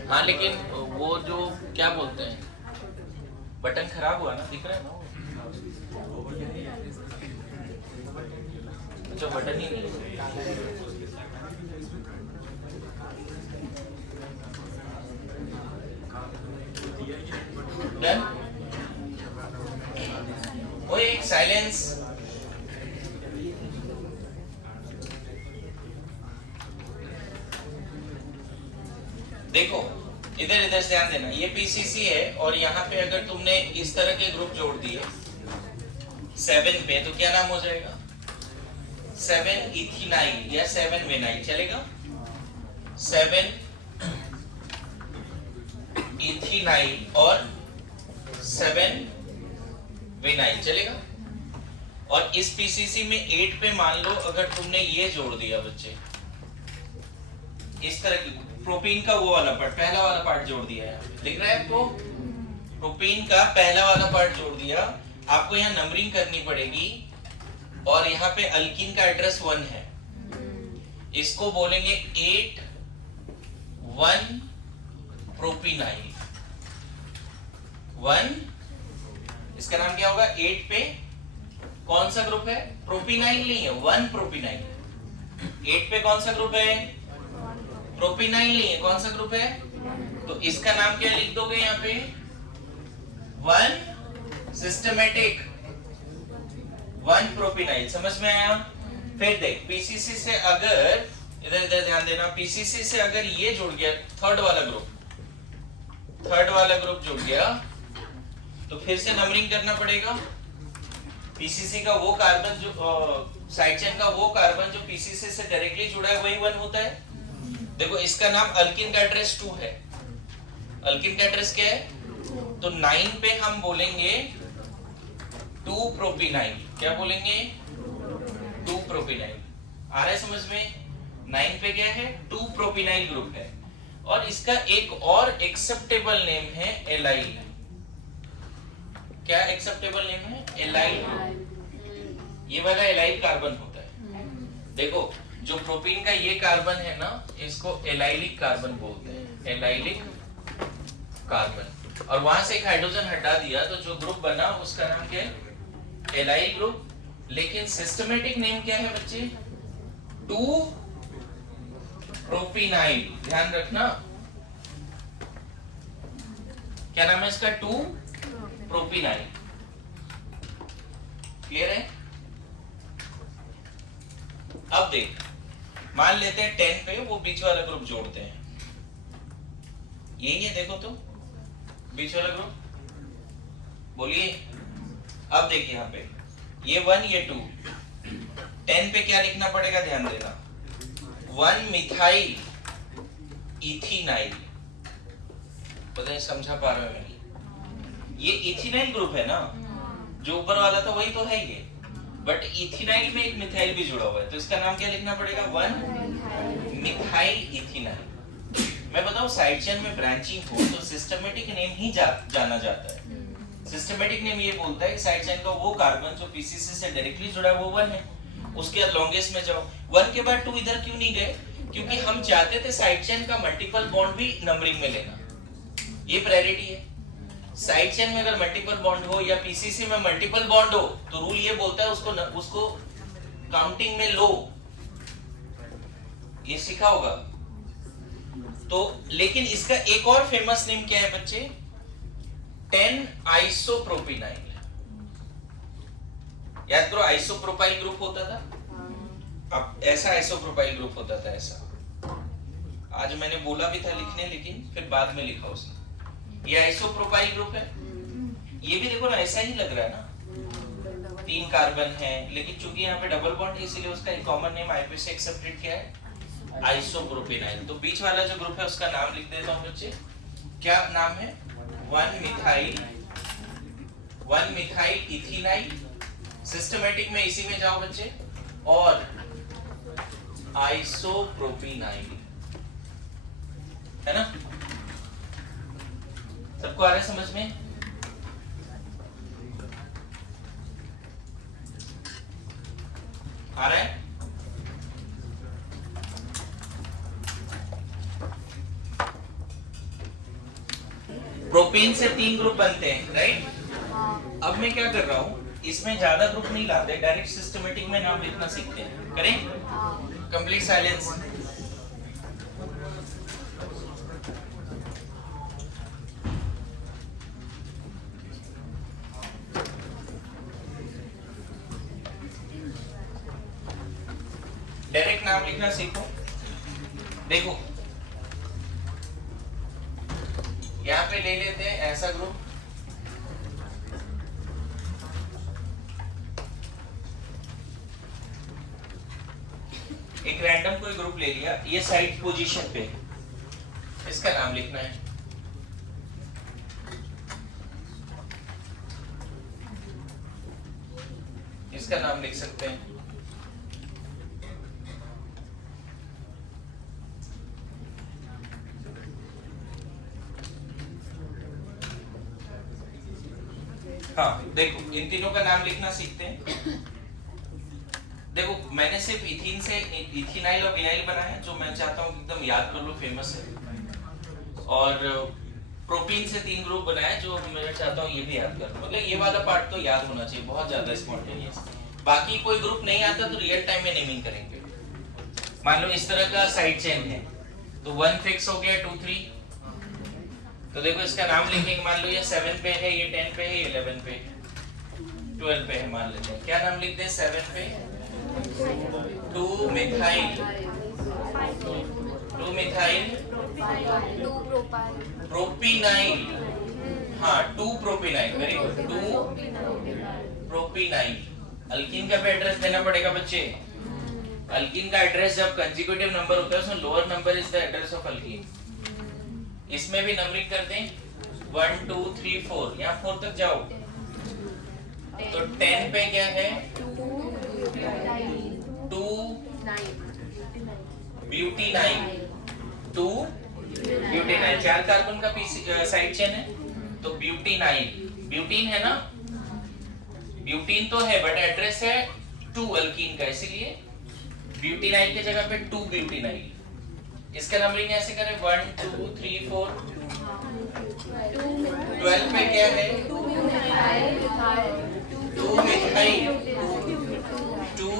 हाँ, लेकिन वो जो क्या बोलते हैं, बटन खराब हुआ ना, दिख रहा है ना? अच्छा, बटन ही नहीं। डन। ओए साइलेंस। देखो इधर इधर से ध्यान देना, ये पीसीसी है और यहाँ पे अगर तुमने इस तरह के ग्रुप जोड़ दिए 7 पे तो क्या नाम हो जाएगा? 7 इथिनाइल या 7 विनाइल, चलेगा? 7 इथिनाइल और 7 विनाइल, चलेगा? और इस पीसीसी में 8 पे मान लो अगर तुमने ये जोड़ दिया बच्चे, इस तरह की प्रोपीन का वो वाला पार्ट, पहला वाला पार्ट जोड़ दिया है, दिख रहा है आपको? प्रोपीन का पहला वाला पार्ट जोड़ दिया, आपको यहाँ नंबरिंग करनी पड़ेगी। और यहाँ पे अल्कीन का एड्रेस 1 है, इसको बोलेंगे 8 1 प्रोपीनाइल। 1, इसका नाम क्या होगा? 8 पे कौन सा ग्रुप है? प्रोपीनाइल नहीं है, 1 प्रोपीनाइल। 8 पे कौन सा ग्रुप है? प्रोपीनाइल नहीं है, कौन सा ग्रुप है? तो इसका नाम क्या लिख दोगे यहाँ पे? 1 सिस्टमेटिक, 1 प्रोपीनाइल। समझ में आया? फिर देख, पीसीसी से अगर इधर इधर ध्यान देना, पीसीसी से अगर ये जुड़ गया, थर्ड वाला ग्रुप जुड़ गया तो फिर से नंबरिंग करना पड़ेगा। पीसीसी का वो कार्बन जो साइड चेन का वो कार्बन जो पीसीसी से डायरेक्टली जुड़ा है वही 1 होता है। देखो इसका नाम अल्किन का एड्रेस 2 है। अल्किन का एड्रेस क्या है? तो 9 पे हम बोलेंगे 2 प्रोपिनाइल। क्या बोलेंगे? 2 प्रोपिनाइल। आ रहा है समझ में? 9 पे क्या है? 2 प्रोपिनाइल ग्रुप है। और इसका एक और एक्सेप्टेबल नेम है एलाइल। क्या एक्सेप्टेबल नेम है? एलाइल। ये वाला एलाइल कार्बन होता है। देखो जो प्रोपीन का ये कार्बन है ना, इसको एलाइलिक कार्बन बोलते हैं। Allylic carbon. और वहां से एक हाइड्रोजन हटा दिया तो जो ग्रुप बना उसका नाम क्या है? Allyl group. लेकिन सिस्टमेटिक नेम क्या है बच्चे? 2 प्रोपिनाइल। ध्यान रखना क्या नाम है इसका? 2 प्रोपिनाइल। क्लियर है? अब देख, मान लेते हैं 10 पे वो बीच वाला ग्रुप जोड़ते हैं। यही है, देखो तो बीच वाला ग्रुप बोलिए। अब देखिए यहाँ पे ये 1 ये 2। 10 पे क्या लिखना पड़ेगा? ध्यान देना। 1 मिथाइल इथिनाइल। पता नहीं समझा पा रहे हो मैं? ये इथिनाइल ग्रुप है ना, जो ऊपर वाला था वही तो है ये, बट इथिनाइल में एक मिथाइल भी जुड़ा हुआ है, तो इसका नाम क्या लिखना पड़ेगा? 1 मिथाइल इथिनाइल। मैं बताऊं साइड चेन में ब्रांचिंग हो तो सिस्टमेटिक नेम ही जाना जाता है। सिस्टमेटिक नेम ये बोलता है कि साइड चेन का वो कार्बन जो पीसीसी से डायरेक्टली जुड़ा है वो 1 है। उसके बाद लॉन्गेस्ट में जाओ। 1 के बाद 2 इधर क्यों नहीं गए? क्योंकि हम चाहते थे साइड चेन का मल्टीपल बॉन्ड भी नंबरिंग में लेना। ये प्रायोरिटी है। साइड चेन में अगर मल्टीपल बॉन्ड हो या पीसीसी में मल्टीपल बॉन्ड हो तो रूल ये बोलता है उसको काउंटिंग में लो। ये सीखा होगा तो। लेकिन इसका एक और फेमस नेम क्या है बच्चे? 10 आइसोप्रोपिनाइल। याद करो आइसोप्रोपाइल ग्रुप होता था, अब ऐसा आइसोप्रोपाइल ग्रुप होता था ऐसा। आज मैंने बोला भी था लिखने, लेकिन फिर बाद में लिखा उसने। ये आइसोप्रोपाइल ग्रुप है। ये भी देखो ना ऐसा ही लग रहा है ना, 3 कार्बन है, लेकिन चूंकि यहाँ पे डबल बॉन्ड है इसलिए उसका एक कॉमन नेम आईपीसी एक्सेप्टेड क्या है? आइसोप्रोपिनाइल। तो बीच वाला जो ग्रुप है उसका नाम लिख देता हूँ बच्चे। क्या नाम है? 1 मिथाइल इथिनाइल। सिस्टमेटिक में इसी में जाओ बच्चे, और आइसोप्रोपिनाइल है ना। सबको आ रहा है समझ में? आ रहा है? प्रोपीन से 3 ग्रुप बनते हैं, राइट? अब मैं क्या कर रहा हूं, इसमें ज्यादा ग्रुप नहीं लाते, डायरेक्ट सिस्टमेटिक में नाम लिखना सीखते हैं। करें? Complete silence. डायरेक्ट नाम लिखना सीखो। देखो यहां पे ले लेते हैं ऐसा ग्रुप, एक रैंडम कोई ग्रुप ले लिया, ये साइड पोजीशन पे, इसका नाम लिखना है। इसका नाम लिख सकते हैं। हाँ देखो इन तीनों का नाम लिखना सीखते हैं। देखो मैंने सिर्फ इथीन से इथिनाइल और विनाइल बनाया है, जो मैं चाहता हूँ एकदम याद कर लो, फेमस है। और प्रोपीन से 3 ग्रुप बनाया जो मैं चाहता हूँ ये भी याद कर लो। मतलब ये वाला पार्ट तो याद होना चाहिए, बहुत ज्यादा स्पॉन्टेनियस। बाकी कोई ग्रुप नहीं आता तो रियल टाइम में नेमिंग करेंगे। मान लो इस तरह का साइड चेन है तो 1 फिक्स हो गया, 2 3, तो देखो इसका नाम लिखेंगे। मान लो ये 7 पे है, ये 10 पे है, ये 11 पे है, 12 पे है, मान लेते हैं। क्या नाम लिखते हैं? 7 पे 2 मिथाइल प्रोपिनाइल। हाँ 2 propynyl, very good. 2 propynyl. Alkyne का भी एड्रेस देना पड़ेगा बच्चे। अल्कीन का एड्रेस जब कंसेक्यूटिव नंबर होता है उसमें lower number is the address of alkyne. इसमें भी नंबरिंग करते हैं 1 2 3 4, यहाँ 4 तक जाओ तो 10 पे क्या है 2 ब्यूटीनाइल, 2 ब्यूटीनाइल, 4 कार्बन का साइड चेन है तो ब्यूटीनाइल, ब्यूटीन है ना, ब्यूटीन तो है बट एड्रेस है 2 अल्कीन का, इसीलिए ब्यूटीनाइल के जगह पे 2 ब्यूटीनाइल। इसका नंबरिंग ऐसे करें 1 2 3 4, 12 पे क्या है 2 मिथाइल 2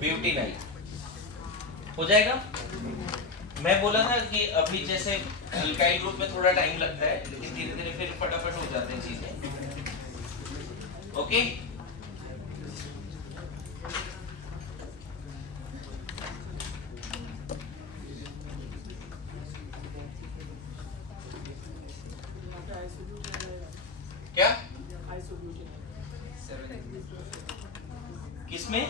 ब्यूटीनाइल हो जाएगा। मैं बोला था कि अभी जैसे अल्काइल ग्रुप में थोड़ा टाइम लगता है लेकिन धीरे धीरे फिर फटाफट हो जाते हैं चीजें। ओके क्या किसमें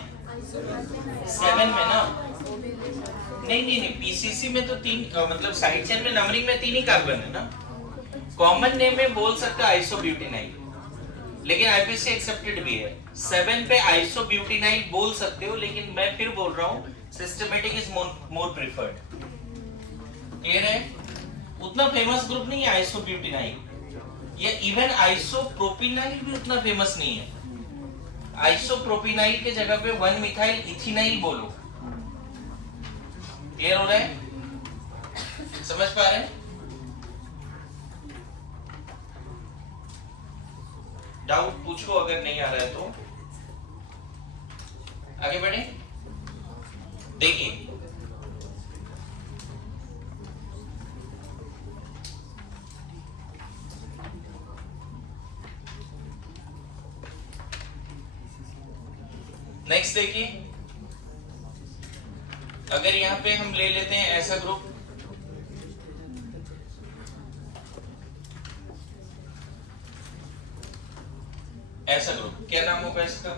7 में ना, नहीं पीसीसी में तो 3 मतलब साइड चेन में नंबरिंग में 3 ही कार्बन है ना। कॉमन नेम में बोल सकते हो आइसोब्यूटेनाइल, लेकिन आईपीसी एक्सेप्टेड भी है। 7 पे आइसोब्यूटेनाइल बोल सकते हो, लेकिन मैं फिर बोल रहा हूँ systematic is more preferred. Clear है? उतना फेमस ग्रुप नहीं है आइसोब्यूटेनाइल, ये इवन आइसोप्रोपिनाइल भी उतना फेमस नहीं है। आइसोप्रोपिनाइल के जगह पे 1 मिथाइल इथिनाइल बोलो। क्लियर हो रहा है? समझ पा रहे हैं? डाउट पूछो अगर नहीं आ रहा है तो। आगे बढ़े। देखिए नेक्स्ट देखिए, अगर यहां पे हम ले लेते हैं ऐसा ग्रुप, ऐसा ग्रुप क्या नाम होगा इसका?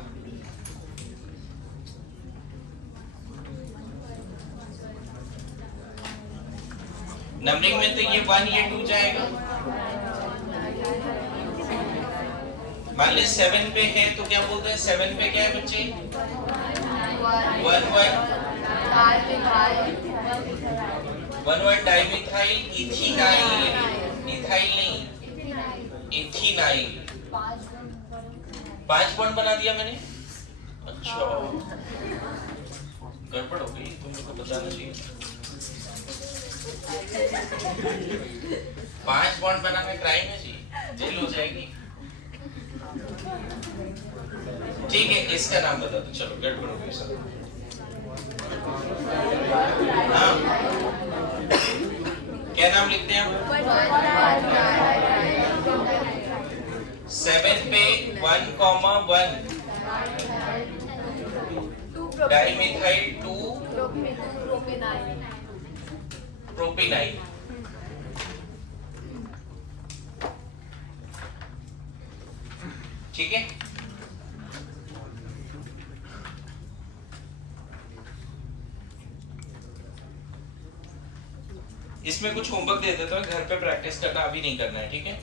नंबरिंग में तो ये 1 ये 2 जाएगा। मान ली 7 पे है तो क्या बोलते हैं 7 पे क्या है बच्चे 1 1 डाइमिथाइल इथिनाइल, इथाइल नहीं इथिनाइल। 5 बॉन्ड बना दिया मैंने। अच्छा गड़बड़ हो गई, तुम लोग को बताना चाहिए। 5 बॉन्ड बनाना क्राइम है जी, जेल हो जाएगी। ठीक है इसका नाम बता दो। चलो गड़बड़ हो गई सब। हाँ क्या नाम लिखते हैं हम? 7 पे 1, 1 डाइमिथाइल 2 प्रोपिनाइल। ठीक है इसमें कुछ होमवर्क दे देता हूँ, घर पे प्रैक्टिस करना, अभी नहीं करना है। ठीक है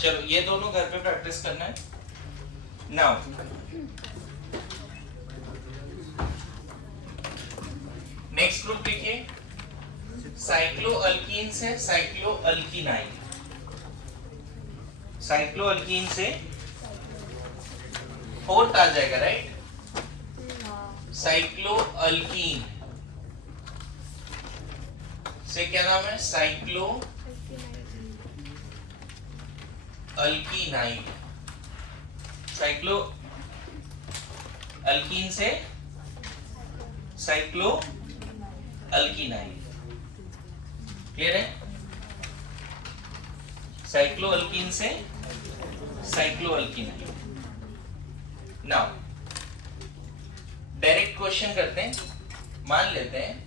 चलो ये दोनों घर पे प्रैक्टिस करना है। नाउ नेक्स्ट ग्रुप देखिए, साइक्लोअल्कीन से साइक्लोअल्कीनाइल। साइक्लोअल्कीन से 4th आ जाएगा राइट। साइक्लोअल्कीन से क्या नाम है साइक्लोअल्कीनाइल। साइक्लोअल्कीन से साइक्लोअल्कीनाइल। क्लियर है? साइक्लोअल्कीन से साइक्लोअल्कीनाइन। नाउ डायरेक्ट क्वेश्चन करते हैं। मान लेते हैं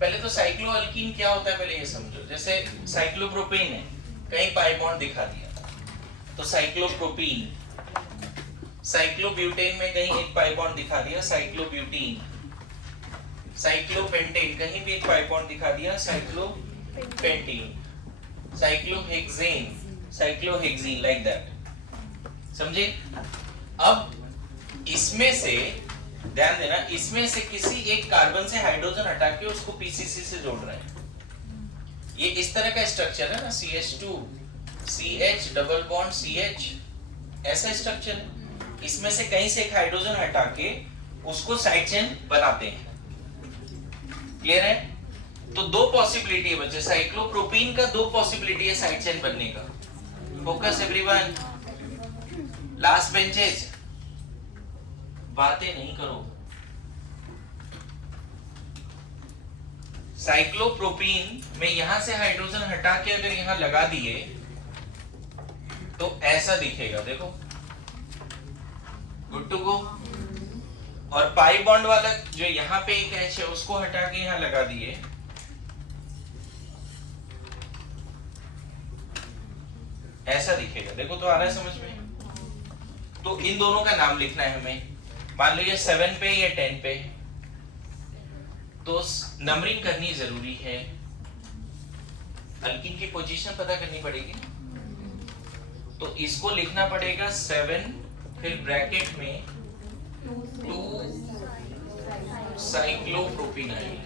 पहले तो साइक्लोअल्कीन क्या होता है पहले ये समझो। जैसे साइक्लोप्रोपेन है, कहीं पाई बॉन्ड दिखा दिया तो साइक्लोप्रोपीन, साइक्लोब्यूटेन में कहीं एक पाई बॉन्ड दिखा दिया साइक्लोब्यूटीन, साइक्लोपेंटेन कहीं भी एक पाई बॉन्ड दिखा दिया साइक्लोपेंटीन, साइक्लोहेक्सेन साइक्लोहेक्सीन, लाइक दैट। समझे? अब इसमें से ध्यान देना, इसमें से किसी एक कार्बन से हाइड्रोजन हटा के उसको पीसीसी से जोड़ रहे हैं। ये इस तरह का स्ट्रक्चर है ना, CH2 CH double bond CH, ऐसा स्ट्रक्चर है। इसमें से कहीं से एक हाइड्रोजन हटा के उसको साइड चेन बनाते हैं। क्लियर है? तो दो पॉसिबिलिटी है बच्चे, साइक्लोप्रोपीन का दो पॉसिबिलिटी है साइड चेन बनने का। फोकस एवरीवन, लास्ट बेंचेस, बातें नहीं करो। साइक्लोप्रोपीन में यहां से हाइड्रोजन हटा के अगर यहां लगा दिए तो ऐसा दिखेगा, देखो, गुड टू गो। और पाई बॉन्ड वाला जो यहां पे एक एच है उसको हटा के यहां लगा दिए, ऐसा दिखेगा। देखो तो आ रहा है समझ में? तो इन दोनों का नाम लिखना है हमें। मान लो ये 7 पे या 10 पे, तो नंबरिंग करनी जरूरी है। अल्कीन की पोजीशन पता करनी पड़ेगी, तो इसको लिखना पड़ेगा 7, फिर ब्रैकेट में 2 साइक्लोप्रोपीनाइन।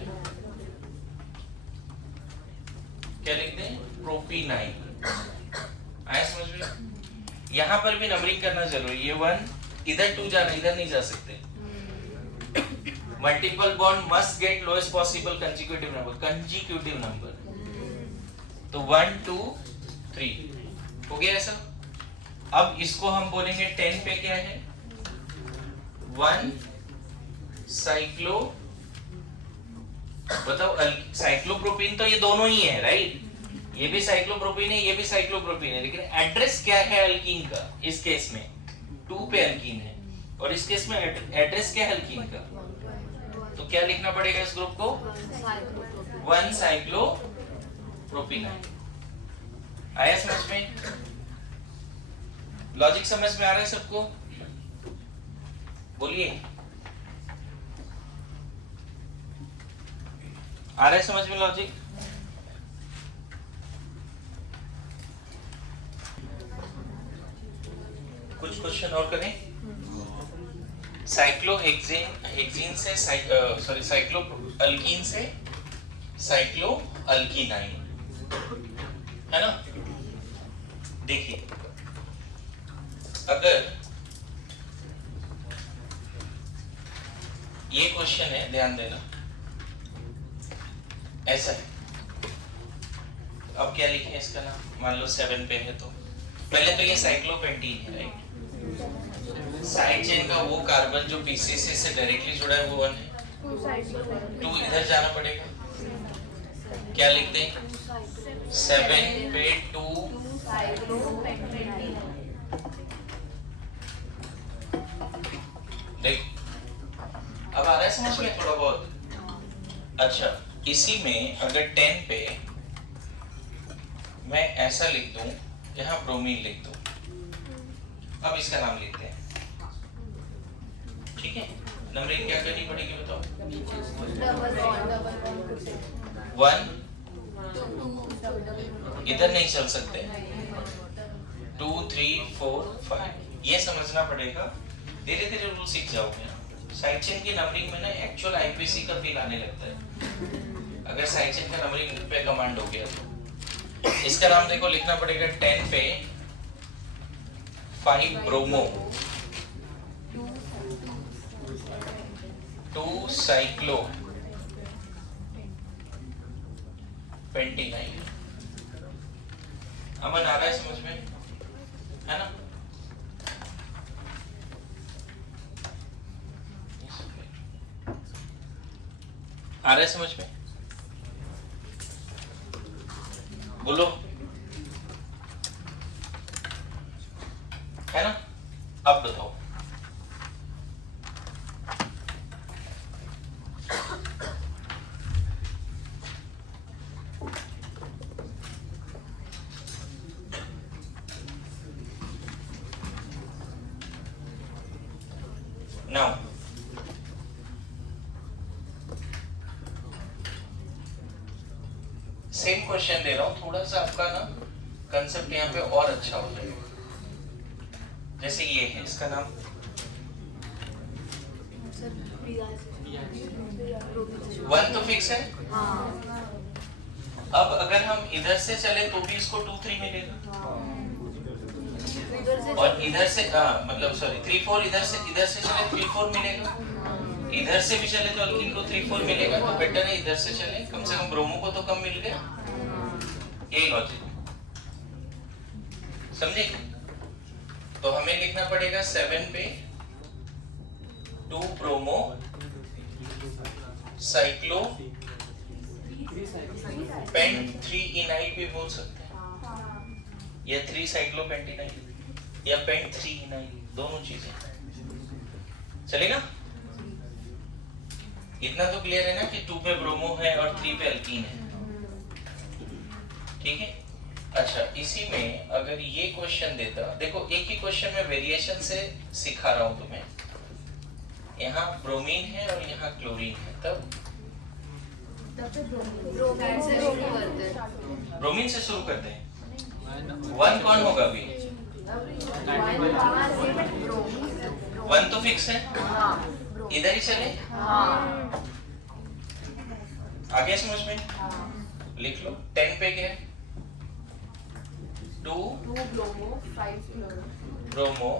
क्या लिखते हैं? प्रोपीनाइन। आया समझ में? यहां पर भी नंबरिंग करना जरूरी है। 1 इधर 2 जाना, इधर नहीं जा सकते। Multiple bond must get lowest possible consecutive number, तो 1 2 3 हो गया ऐसा। अब इसको हम बोलेंगे 10 पे क्या है? 1 साइक्लो, बताओ, साइक्लोप्रोपीन तो ये दोनों ही है, राइट? ये भी साइक्लोप्रोपीन है, ये भी साइक्लोप्रोपीन है, लेकिन एड्रेस क्या है अल्कीन का? इस केस में 2 पे अल्कीन है, और इस केस में एड्रेस क्या है अल्कीन का? तो क्या लिखना पड़ेगा इस ग्रुप को? 1 साइक्लोप्रोपीनाइन। आया समझ में? लॉजिक समझ में आ रहा है सबको? बोलिए, आ रहा है समझ में लॉजिक? कुछ क्वेश्चन और करें? साइक्लोहेक्सेन से साइक्लोअल्कीन से साइक्लोअल्कीनाइन, है ना? देखिए, अगर ये क्वेश्चन है, ध्यान देना, ऐसा है। अब क्या लिखें इसका नाम? मान लो 7 पे है, तो पहले तो ये साइक्लोपेंटीन है, राइट? साइड चेन का वो कार्बन जो पीसीसी से डायरेक्टली जुड़ा है वो 1 है, 2 इधर जाना पड़ेगा। क्या लिखते हैं? 7 पे 2 देख, अब आ रहा है समझ में थोड़ा बहुत? अच्छा, इसी में अगर 10 पे मैं ऐसा लिख दूं, यहां ब्रोमीन लिख दूं, अब इसका नाम लिखते हैं, ठीक है? नंबरिंग क्या करनी पड़ेगी बताओ? 1 इधर नहीं चल सकते, 2 3 4 5 ये समझना पड़ेगा। धीरे धीरे रूल सीख जाओगे ना। साइड चेन की नंबरिंग में ना एक्चुअल आईपीसी का फील आने लगता है, अगर साइड चेन का नंबरिंग पे कमांड हो गया तो। इसका नाम देखो, लिखना पड़ेगा 10 पे 5 ब्रोमो, 2 साइक्लो पेंटीनाइन। अमन आ रहा है समझ में? है ना? आ रहा है समझ में? बोलो। नाउ सेम क्वेश्चन दे रहा हूं, थोड़ा सा आपका ना कंसेप्ट यहाँ पे और अच्छा हो जाएगा। जैसे ये है, इसका नाम वन तो फिक्स है। अब अगर हम इधर से चले तो भी इसको 2 3 मिलेगा, और इधर से मतलब सॉरी 3 4 इधर से चले 3 4 मिलेगा, इधर से भी चले तो अल्कीन को 3 4 मिलेगा। तो बेटर है इधर से चले, कम से कम ब्रोमो को तो कम मिल गया। यही लॉजिक समझे? तो हमें लिखना पड़ेगा 7 पे 2 ब्रोमो साइक्लो पेंट 3 इनाइल भी बोल सकते हैं, या 3 साइक्लो पेंटिनाइल या पेंट 3 इनाइल, दोनों चीजें चलेगा। इतना तो क्लियर है ना कि 2 पे ब्रोमो है और 3 पे अल्कीन है, ठीक है। अच्छा, इसी में अगर ये क्वेश्चन देता, देखो एक ही क्वेश्चन में वेरिएशन से सिखा रहा हूं तुम्हें। यहाँ ब्रोमीन है और यहाँ क्लोरीन है, तब ब्रोमीन से शुरू करते हैं। 1 कौन होगा अभी? 1 तो फिक्स है, इधर ही चले। आगे समझ में लिख लो। 10 पे क्या है? 2 ब्रोमो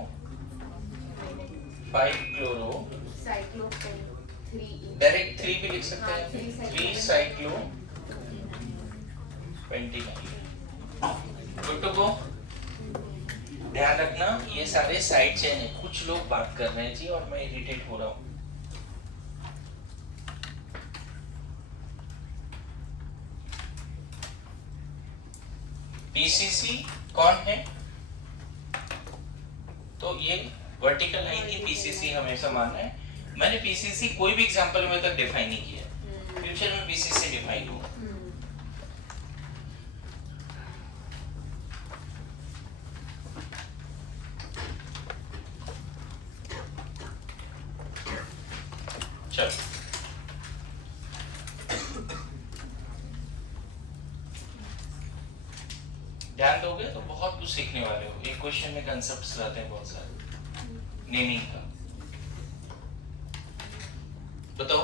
5 क्लोरो, डायरेक्ट 3 भी लिख सकते हैं, 3 cyclopentenyl. Good to go. ध्यान रखना ये सारे साइड चेन है। कुछ लोग बात कर रहे हैं जी और मैं इरिटेट हो रहा हूं। पीसीसी कौन है? तो ये वर्टिकल लाइन ही पीसीसी हमेशा मानना है। मैंने पीसीसी कोई भी एग्जांपल में तक डिफाइन नहीं किया, फ्यूचर में पीसीसी डिफाइन होगा। चलो ध्यान दोगे तो बहुत कुछ सीखने वाले हो। एक क्वेश्चन में कंसेप्ट्स रहते हैं बहुत सारे। नेमिंग का बताओ,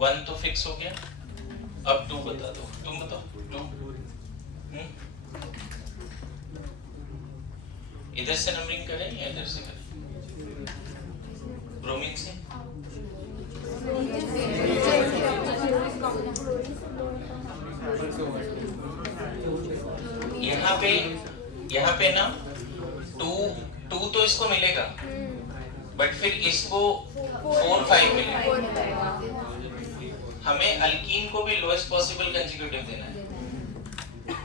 1 तो फिक्स हो गया, अब 2 बता दो। तुम बताओ 2। इधर से नंबरिंग करें या इधर से करें? ब्रोमीन से। यहाँ पे ना 2 तो इसको मिलेगा, बट फिर इसको 4 5 मिलेगा। हमें अल्कीन को भी लोएस्ट पॉसिबल कंसेक्यूटिव देना है,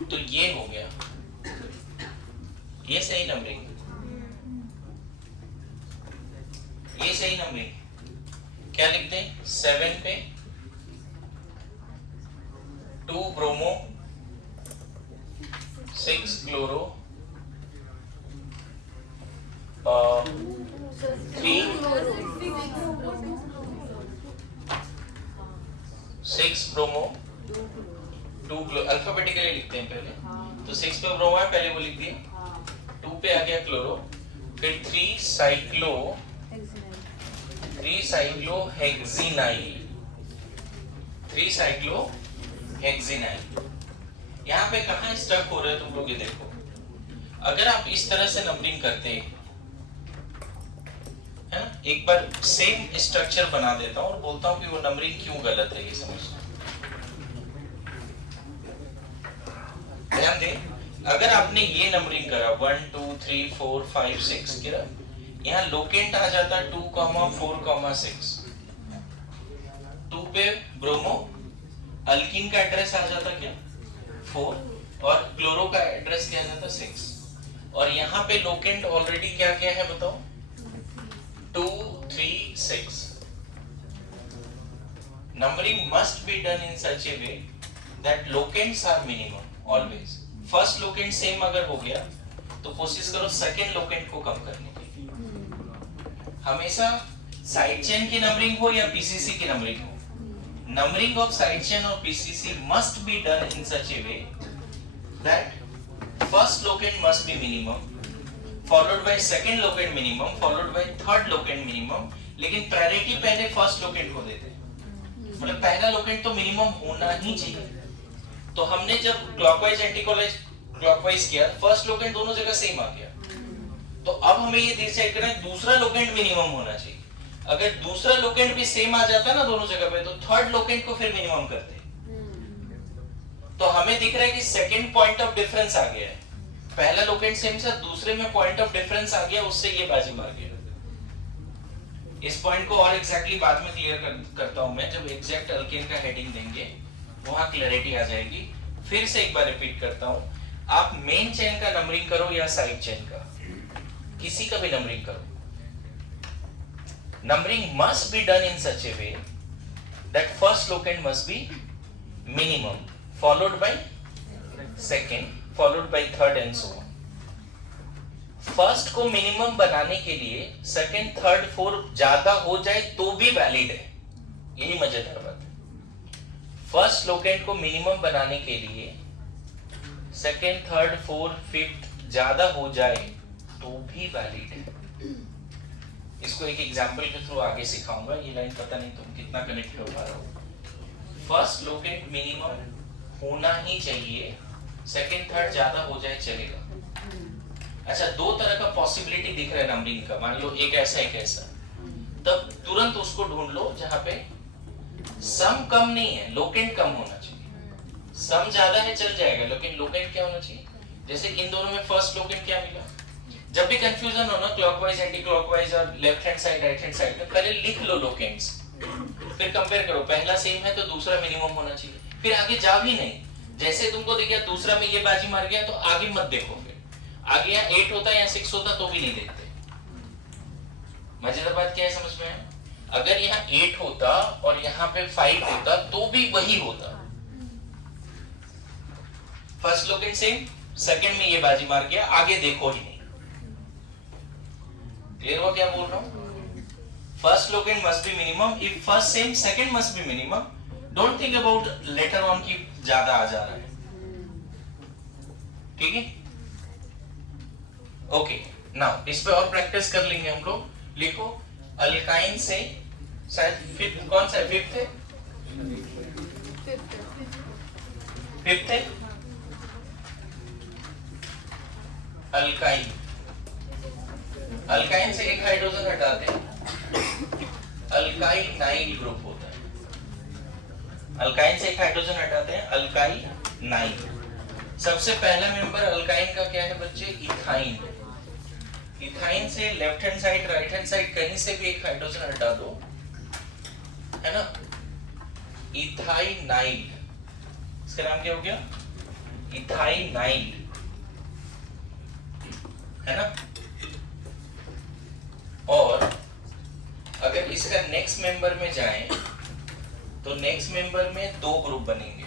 तो ये हो गया, ये सही नंबरिंग, ये सही नंबरिंग। क्या लिखते हैं? 7 पे 2 bromo 6 chloro 3 6 bromo 2 chloro. Alphabetically लिखते हैं पहले, तो 6 पे ब्रोमो है, पहले वो लिख दिया। 2 पे आ गया क्लोरो, फिर 3 साइक्लो हेक्सिनाइल, 3 साइक्लो हेक्सिनाइल। यहाँ पे कहाँ स्टक हो रहे हैं तुम लोग? ये देखो, अगर आप इस तरह से नंबरिंग करते हैं, है ना, एक बार सेम स्ट्रक्चर बना देता हूँ और बोलता हूँ कि वो नंबरिंग क्यों गलत है, ये समझना। ध्यान दें, अगर आपने ये नंबरिंग करा 1 2 3 4 5 6 किया, यहाँ लोकेंट आ जाता 2, 4, 6। 2 पे ब्रोमो, अल्कीन का एड्रेस आ जाता क्या? 4, और क्लोरो का एड्रेस क्या आ जाता? 6। और यहाँ पे लोकेंट ऑलरेडी क्या क्या है बताओ? 2 3 6। Numbering must be done in such a way that locants are minimum always. First locant same अगर हो गया तो कोशिश करो second locant को कम करने की। हमेशा साइड चेन की नंबरिंग हो या पीसीसी की नंबरिंग हो, numbering of side chain or PCC must be done in such a way that first locate must be minimum, followed by second locate minimum, followed by third locate minimum. लेकिन प्रायोरिटी पहले फर्स्ट लोकेट को देते हैं, मतलब पहला लोकेट तो मिनिमम होना ही चाहिए। तो हमने जब क्लॉकवाइज एंटी क्लॉकवाइज किया, फर्स्ट लोकेट दोनों जगह सेम आ गया, तो अब हमें ये डिसाइड करना है दूसरा लोकेट मिनिमम होना चाहिए। अगर दूसरा लोकेंट भी सेम आ जाता ना दोनों जगह पे, तो थर्ड लोकेंट को फिर मिनिमम करते। तो हमें दिख रहा है कि सेकंड पॉइंट ऑफ डिफरेंस आ गया है, पहला लोकेंट सेम था, दूसरे में पॉइंट ऑफ डिफरेंस आ गया, उससे ये बाजी मार गया। इस पॉइंट को और एग्जैक्टली बाद में क्लियर करता हूं मैं, जब एग्जैक्ट अल्केन का हेडिंग देंगे वहां क्लैरिटी आ जाएगी। फिर से एक बार रिपीट करता हूं, आप मेन चेन का नंबरिंग करो या साइड चेन का, किसी का भी नंबरिंग करो, numbering must be done in such a way that first locant must be minimum, followed by second, followed by third and so on. First को मिनिमम बनाने के लिए सेकंड, थर्ड, फोर्थ ज्यादा हो जाए तो भी वैलिड है, यही मजेदार बात है। फर्स्ट लोकेंट को मिनिमम बनाने के लिए सेकंड, थर्ड, फोर्थ, फिफ्थ ज्यादा हो जाए तो भी वैलिड है। इसको एक एग्जांपल के थ्रू आगे सिखाऊंगा, ये लाइन पता नहीं तुम कितना कनेक्ट कर पा रहे हो। फर्स्ट लोकेंट मिनिमम होना ही चाहिए, सेकंड, थर्ड ज्यादा हो जाए चलेगा। अच्छा, दो तरह का पॉसिबिलिटी दिख रहा है नंबरिंग का, मान लो एक ऐसा एक ऐसा, तब तुरंत उसको ढूंढ लो जहां पे सम कम नहीं है, लोकेंट कम होना चाहिए। सम ज्यादा है चल जाएगा, लेकिन लोकेंट क्या होना चाहिए। जैसे इन दोनों में फर्स्ट लोकेंट क्या मिला, जब भी कंफ्यूजन हो ना क्लॉकवाइज एंटी क्लॉकवाइज और left hand side right hand side में, पहले लिख लो लोकेंट्स, फिर कंपेयर करो, पहला सेम है तो दूसरा मिनिमम होना चाहिए, फिर आगे जा भी नहीं। जैसे तुमको दिख गया दूसरा में ये बाजी मार गया तो आगे मत देखो, फिर आगे यहाँ 8 होता या 6 होता तो भी नहीं देखते। मजेदार बात क्या है समझ में है, अगर यहाँ 8 होता और यहाँ पे 5 होता तो भी वही होता। फर्स्ट लोकेंट सेम, सेकंड में ये बाजी मार गया, आगे देखो ही नहीं। क्लियर हुआ क्या बोल रहा हूं? First locant must be minimum, if first sem second must be minimum. Don't think about later on की ज्यादा आ जा रहा है, ठीक है? ओके, नाउ इस पे और प्रैक्टिस कर लेंगे हम लोग। लिखो अल्काइन से, शायद फिफ्थ, कौन सा फिफ्थ है? फिफ्थ है अल्काइन। अल्काइन से एक हाइड्रोजन हटाते हैं, अल्काइनाइल ग्रुप होता है। अल्काइन से एक हाइड्रोजन हटाते हैं, अल्काइनाइल। सबसे पहला मेंबर अल्काइन का क्या है बच्चे? इथाइन। इथाइन से left hand side right hand side कहीं से भी एक हाइड्रोजन हटा दो, है ना, इथाइनाइल। इसका नाम क्या हो गया? इथाइनाइल, है ना। और अगर इसका नेक्स्ट मेंबर में जाएं तो नेक्स्ट मेंबर में 2 ग्रुप बनेंगे।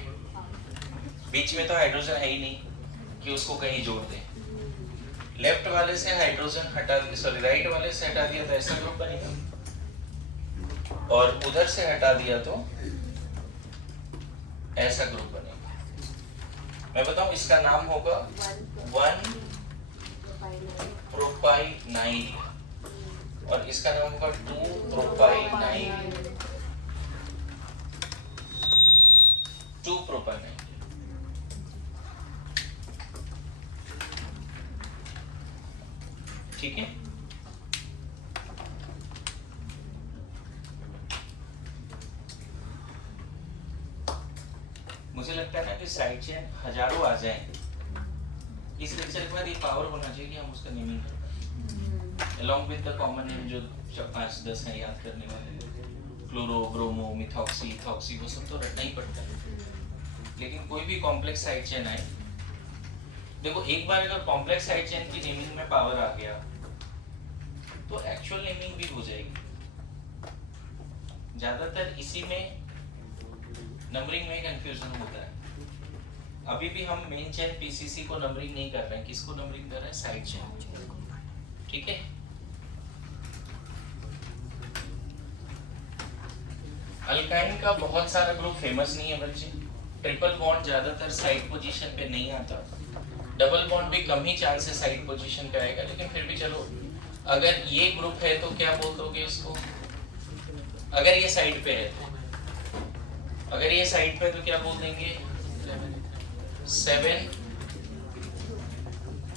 बीच में तो हाइड्रोजन है ही नहीं कि उसको कहीं जोड़ दें। लेफ्ट वाले से हाइड्रोजन हटा, सॉरी राइट वाले से हटा दिया तो ऐसा ग्रुप बनेगा, और उधर से हटा दिया तो ऐसा ग्रुप बनेगा। मैं बताऊं, इसका नाम होगा 1 प्रोपाइनाइल और इसका नाम होगा 2 प्रोपाइनाइल। 2 प्रोपाइनाइल, ठीक है। मुझे लगता है ना कि साइड चेन हजारों आ जाएं, इस लेक्चर के बाद ये पावर होना चाहिए कि हम उसका नेमिंग कर पाए, along with the common name जो 5-10 हैं याद करने वाले, क्लोरो, ब्रोमो, मिथॉक्सी, इथॉक्सी, वो सब तो रटना ही पड़ता है। लेकिन कोई भी कॉम्प्लेक्स साइड चेन आए, देखो एक बार अगर कॉम्प्लेक्स साइड चेन की नेमिंग में पावर आ गया तो एक्चुअल नेमिंग भी हो जाएगी। ज्यादातर इसी में नंबरिंग में कंफ्यूजन होता है। अभी भी हम मेन चेन पीसीसी को नंबरिंग नहीं कर रहे हैं, किसको नंबरिंग कर रहे हैं? साइड चेन, ठीक है। अल्काइन का बहुत सारा ग्रुप फेमस नहीं है बच्चे। ट्रिपल बॉन्ड ज्यादातर साइड पोजीशन पे नहीं आता, डबल बॉन्ड भी कम ही चांस है साइड पोजीशन पे आएगा, लेकिन फिर भी चलो, अगर ये ग्रुप है तो क्या बोल दोगे इसको? अगर ये साइड पे है तो, अगर ये साइड पे है तो क्या बोल देंगे? 7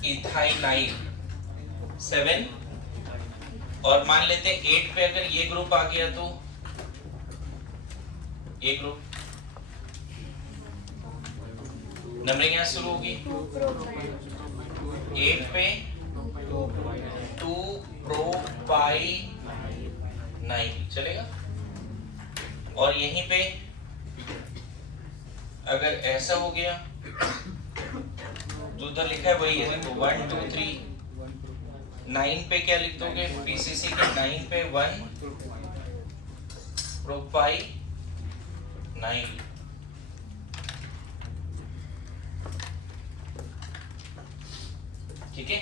इथाइनाइल 7। और मान लेते हैं 8 पे अगर ये ग्रुप आ गया तो ये ग्रुप, नंबरिंग यहां शुरू होगी 8 पे 2 प्रोपाइनाइल चलेगा। और यहीं पे अगर ऐसा हो गया जो उधर लिखा है वही है, देखो 1 2 3 9 पे क्या लिख दोगे? पीसीसी के 9 पे 1 प्रोपाइनाइल। ठीक है,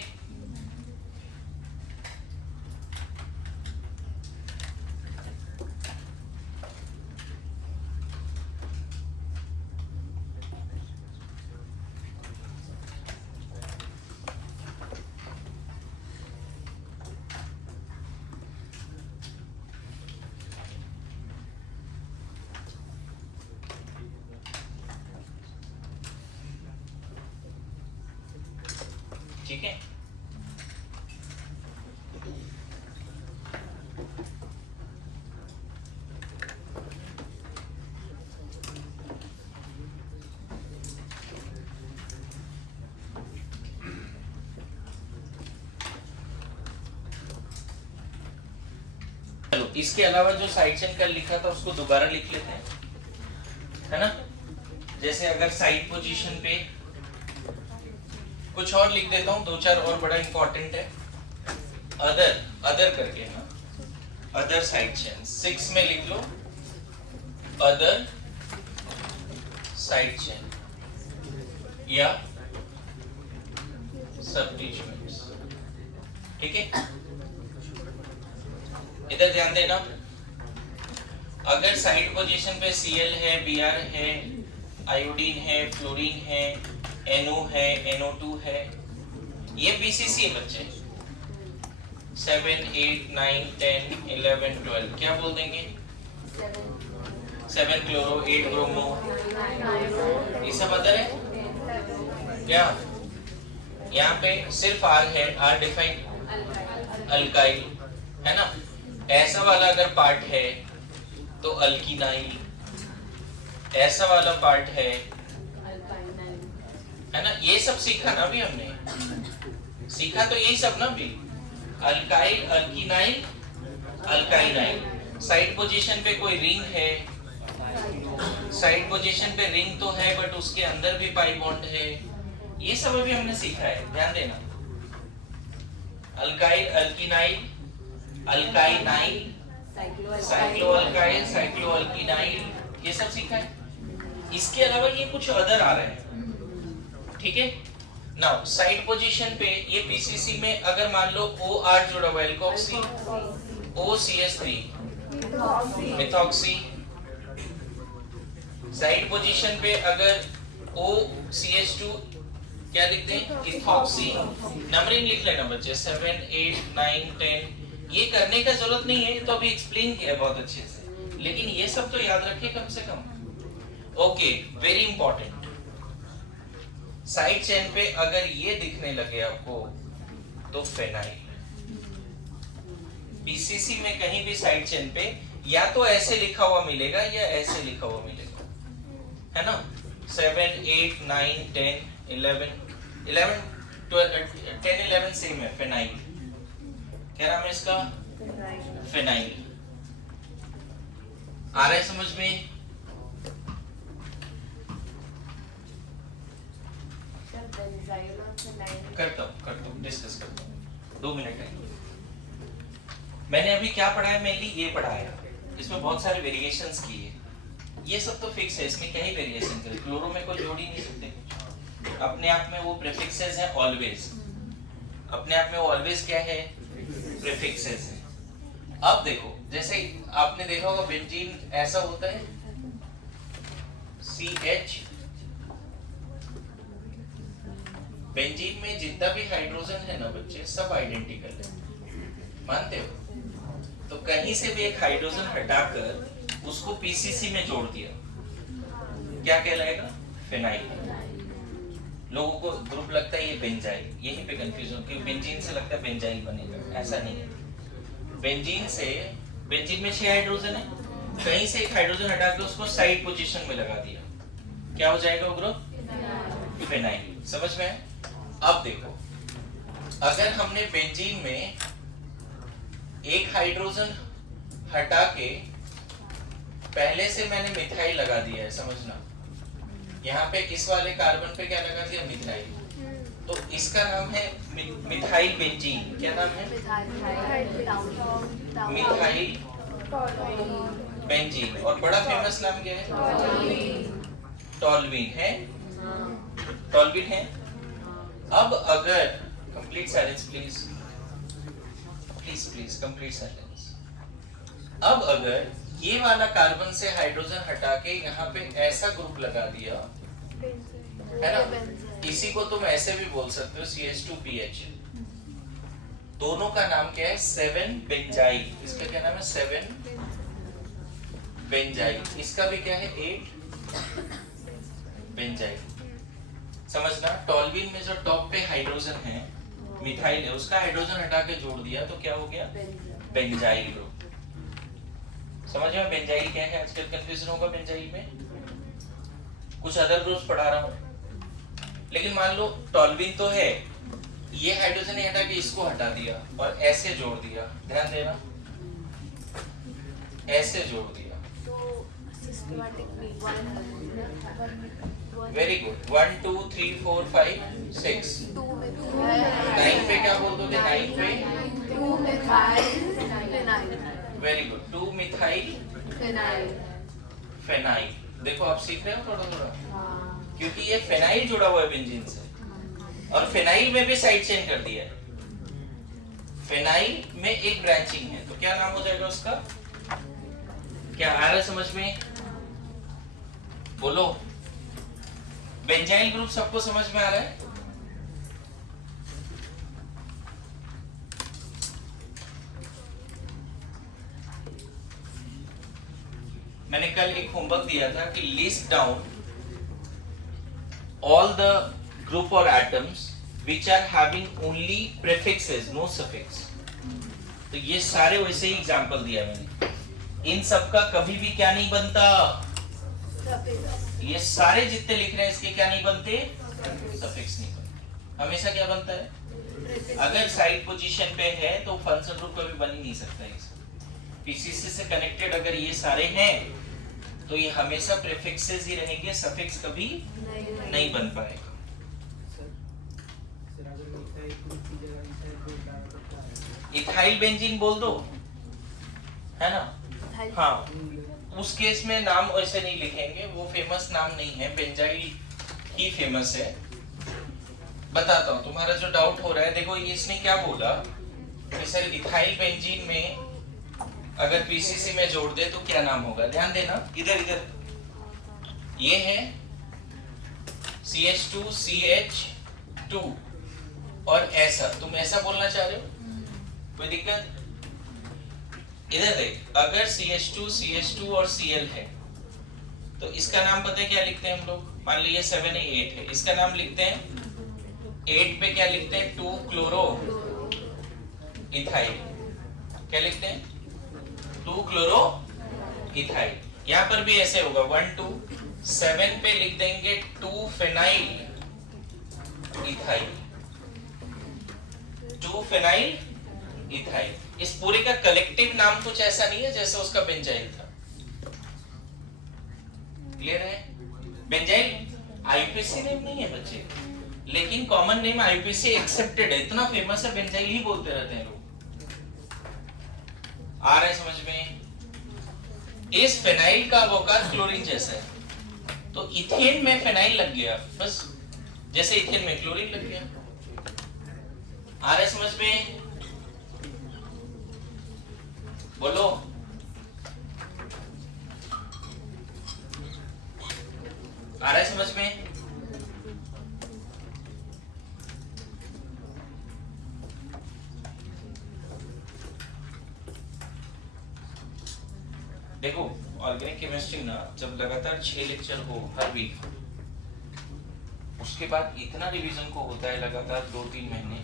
ठीक है। चलो, इसके अलावा जो साइड चेन कल लिखा था उसको दोबारा लिख लेते हैं, है ना? जैसे अगर साइड पोजीशन पे कुछ और लिख देता हूं, 2-4 और बड़ा इंपॉर्टेंट है। अदर करके ना, अदर साइड चेन 6 में लिख लो, अदर साइड चेन या सबटीट्यूमेंट्स। ठीक है, इधर ध्यान देना, अगर साइड पोजीशन पे Cl है, Br है, आयोडीन है, फ्लोरीन है, NO है, NO2 है, ये BCC है बच्चे। 7 8 9 10 11 12 क्या बोल देंगे? 7 क्लोरो 8 ब्रोमो, ये सब अदर है क्या? यहाँ पे सिर्फ R है, R डिफाइन अल्काइल, है ना? ऐसा वाला अगर पार्ट है तो अल्कीनाइल, ऐसा वाला पार्ट है ना? ये सब सीखा ना भी हमने, सीखा तो यही सब ना भी, अल्काइल, अल्कीनाइल, अल्काइनाइल। साइड पोजीशन पे कोई रिंग है, साइड पोजीशन पे रिंग तो है बट उसके अंदर भी पाई बॉन्ड है, ये सब अभी हमने सीखा है, ध्यान देना। अल्काइल, अल्कीनाइल, अल्काइनाइल, साइक्लोअल्काइल, साइक्लोअल्कीनाइल, ये सब सीखा है। इसके अलावा ये कुछ अदर आ रहे हैं, ठीक है। नाउ साइड पोजीशन पे ये पीसीसी में अगर मान लो OR जुड़ा हुआ है, alkoxy, OCH3 methoxy. Side position पे अगर OCH2 क्या लिखते हैं? इथॉक्सी। नंबरिंग लिख लेना बच्चे, 7 8 9 10। ये करने का जरूरत नहीं है, तो अभी एक्सप्लेन किया बहुत अच्छे से, लेकिन ये सब तो याद रखिए कम से कम। Okay, very important. Side chain पे अगर ये दिखने लगे आपको तो फेनाइल। बीसीसी में कहीं भी साइड चेन पे या तो ऐसे लिखा हुआ मिलेगा या ऐसे लिखा हुआ मिलेगा, है ना? 7 8 9 10 11 11 12 10 11 सेम है, फेनाइल। क्या नाम है इसका? फेनाइल। आ रहा है समझ में? करता हूँ डिस्कस करता हूँ, 2 मिनट है। मैंने अभी क्या पढ़ाया? मेनली ये पढ़ाया, इसमें बहुत सारे वेरिएशंस किए, ये सब तो फिक्स है, इसमें क्या ही वेरिएशन है? क्लोरो में कोई जोड़ ही नहीं सकते, अपने आप में वो प्रीफिक्सेस है ऑलवेज, अपने आप में वो ऑलवेज क्या है? प्रीफिक्सेस है। अब देखो जैसे आपने देखा होगा बेंजीन ऐसा होता है CH। बेंजीन में जितना भी हाइड्रोजन है ना बच्चे सब आइडेंटिकल है, मानते हो? तो कहीं से भी एक हाइड्रोजन हटाकर उसको PCC में जोड़ दिया, क्या कहलाएगा? फिनाइल। लोगों को ग्रुप लगता है ये बेंजाइल, यहीं पे कंफ्यूजन, क्योंकि बेंजीन से लगता है बेंजाइल बनेगा, ऐसा नहीं है। बेंजीन में 6 हाइड्रोजन है, कहीं से एक हाइड्रोजन हटा के उसको साइड पोजीशन में लगा दिया, क्या हो जाएगा वो ग्रुप? फिनाइल। समझ में है? अब देखो, अगर हमने बेंजीन में एक हाइड्रोजन हटा के पहले से मैंने मिथाइल लगा दिया है, समझना, यहाँ पे इस वाले कार्बन पे क्या लगा दिया? मिथाइल। तो इसका नाम है मिथाइल बेंजीन। क्या नाम है? Methyl benzene. और बड़ा फेमस नाम क्या है? टॉल्वीन है। टॉल्वीन है। अब अगर complete silence please, please complete silence. अब अगर ये वाला कार्बन से हाइड्रोजन हटा के यहाँ पे ऐसा ग्रुप लगा दिया है ना, इसी को तुम ऐसे भी बोल सकते हो CH2PH। दोनों का नाम क्या है? 7 बेंजाइल। इसका क्या नाम है? 7 बेंजाइल। इसका भी क्या है? 8 बेंजाइल। समझना, टॉल्वीन में जो टॉप पे हाइड्रोजन है, मिथाइल है, उसका हाइड्रोजन हटा के जोड़ दिया तो क्या हो गया? Benzyl group. समझ में? बेंजाइल क्या है? आजकल कंफ्यूजन होगा बेंजाइल में, कुछ अदर ग्रुप्स पढ़ा रहा हूं। लेकिन मान लो टॉल्वीन तो है, ये हाइड्रोजन हटा के इसको हटा दिया और ऐसे जोड़ दिया, ध्यान देना, ऐसे जोड़ दिया। Very good. 1 2 3 4 5 6 9 पे क्या बोल दोगे? 9 पे वेरी गुड, 2 मिथाइल फेनाइल। देखो आप सीख रहे हो थोड़ा थोड़ा, क्योंकि ये फेनाइल जुड़ा हुआ है बेंजीन से, और फेनाइल में भी साइड चेन कर दिया है। फेनाइल में एक ब्रांचिंग है, तो क्या नाम हो जाएगा उसका? क्या आ रहा है समझ में? बोलो। बेंजाइल ग्रुप सबको समझ में आ रहा है? मैंने कल एक होमवर्क दिया था कि list down all the group और atoms which are having only prefixes, no suffix। तो ये सारे वैसे ही एग्जांपल दिया मैंने। इन सब का कभी भी क्या नहीं बनता? ये सारे जितने लिख रहे हैं इसके क्या नहीं बनते? सफिक्स नहीं बनते। हमेशा क्या बनता है? अगर साइड पोजीशन पे है तो फंक्शनल ग्रुप कभी बन ही नहीं सकता है। पीसीसी से कनेक्टेड अगर ये सारे हैं तो ये हमेशा प्रीफिक्सेस ही रहेंगे, सफिक्स कभी नहीं बन पाएगा। इथाइल बेंजीन बोल दो, है ना? हाँ, उस केस में नाम ऐसे नहीं लिखेंगे, वो फेमस नाम नहीं है, बेंजाइल ही फेमस है। बताता हूँ तुम्हारा जो डाउट हो रहा है। देखो इसने क्या बोला कि सर इथाइल बेंजीन में अगर पीसीसी में जोड़ दे तो क्या नाम होगा? ध्यान देना, इधर इधर ये है CH2CH2 और ऐसा, तुम ऐसा बोलना चाह रहे हो? कोई दिक्कत? इधर देख, अगर CH2 और Cl है तो इसका नाम पता है क्या लिखते हैं हम लोग? मान लीजिए 7 है 8 है, इसका नाम लिखते हैं 8 पे क्या लिखते हैं? 2 क्लोरो इथाइल। क्या लिखते हैं? 2 क्लोरो इथाइल। यहाँ पर भी ऐसे होगा 1 2 7 पे लिख देंगे 2 फेनाइल इथाइल, 2 फेनाइल इथाइल। इस पूरे का कलेक्टिव नाम कुछ ऐसा नहीं है जैसे उसका बेंजाइल था। क्लियर है? बेंजाइल आईपीसी नेम नहीं है बच्चे, लेकिन कॉमन नेम आईपीसी एक्सेप्टेड है, इतना फेमस है, बेंजाइल ही बोलते रहते हैं लोग। आ रहा है समझ में? इस फेनाइल का वोकार क्लोरीन जैसा है, तो इथेन में फेनाइल लग गया, बस जैसे इथेन में क्लोरीन लग गया। आ रहा है समझ में? बोलो। आ रहा है समझ में? देखो ऑर्गेनिक केमिस्ट्री ना जब लगातार 6 लेक्चर हो हर वीक, उसके बाद इतना रिवीजन को होता है लगातार 2-3 महीने,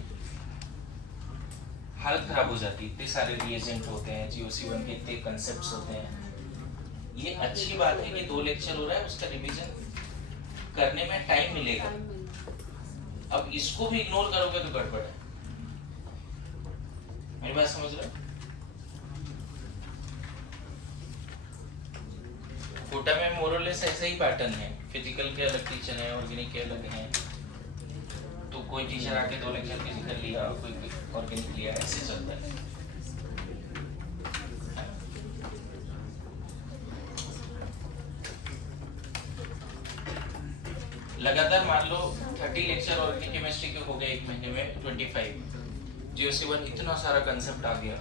हालत खराब हो जाती है। इतने सारे रिएजेंट होते हैं, GOC1 के इतने कंसेप्ट्स होते हैं। ये अच्छी बात है कि 2 लेक्चर हो रहा है, उसका रिवीजन करने में टाइम मिलेगा। अब इसको भी इग्नोर करोगे तो गड़बड़ है। मेरी बात समझ रहे हो? कोटा में मोरलेस ऐसा ही पैटर्न है। फिजिकल के अलग टीचर है, ऑर्गेनिक के अलग हैं। तो कोई टीचर आके 2 लेक्चर फिजिकल लिया, कोई ऑर्गेनिक लिया, ऐसे चलता है। लगातार मान लो 30 लेक्चर ऑर्गेनिक केमिस्ट्री के हो गए एक महीने में 25, GOC1 इतना सारा कंसेप्ट आ गया।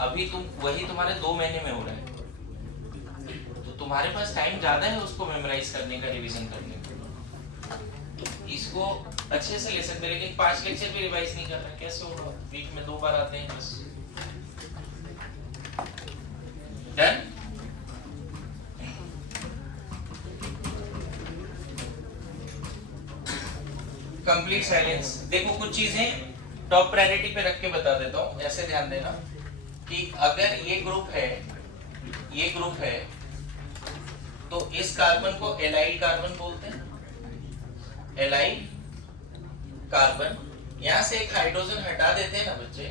अभी तुम वही तुम्हारे 2 महीने में हो रहा है, तो तुम्हारे पास टाइम ज्यादा है उसको मेमोराइज करने का, रिवीजन करने का। इसको अच्छे से ले सकते, लेकिन 5 लेक्चर भी रिवाइज नहीं कर रहे, कैसे होगा? वीक में 2 बार आते हैं बस। डन? Complete silence. देखो कुछ चीजें टॉप प्रायोरिटी पे रख के बता देता हूँ, ऐसे ध्यान देना कि अगर ये ग्रुप है तो इस कार्बन को एलाइल कार्बन बोलते हैं। एलाइल कार्बन, यहां से एक हाइड्रोजन हटा देते हैं ना बच्चे,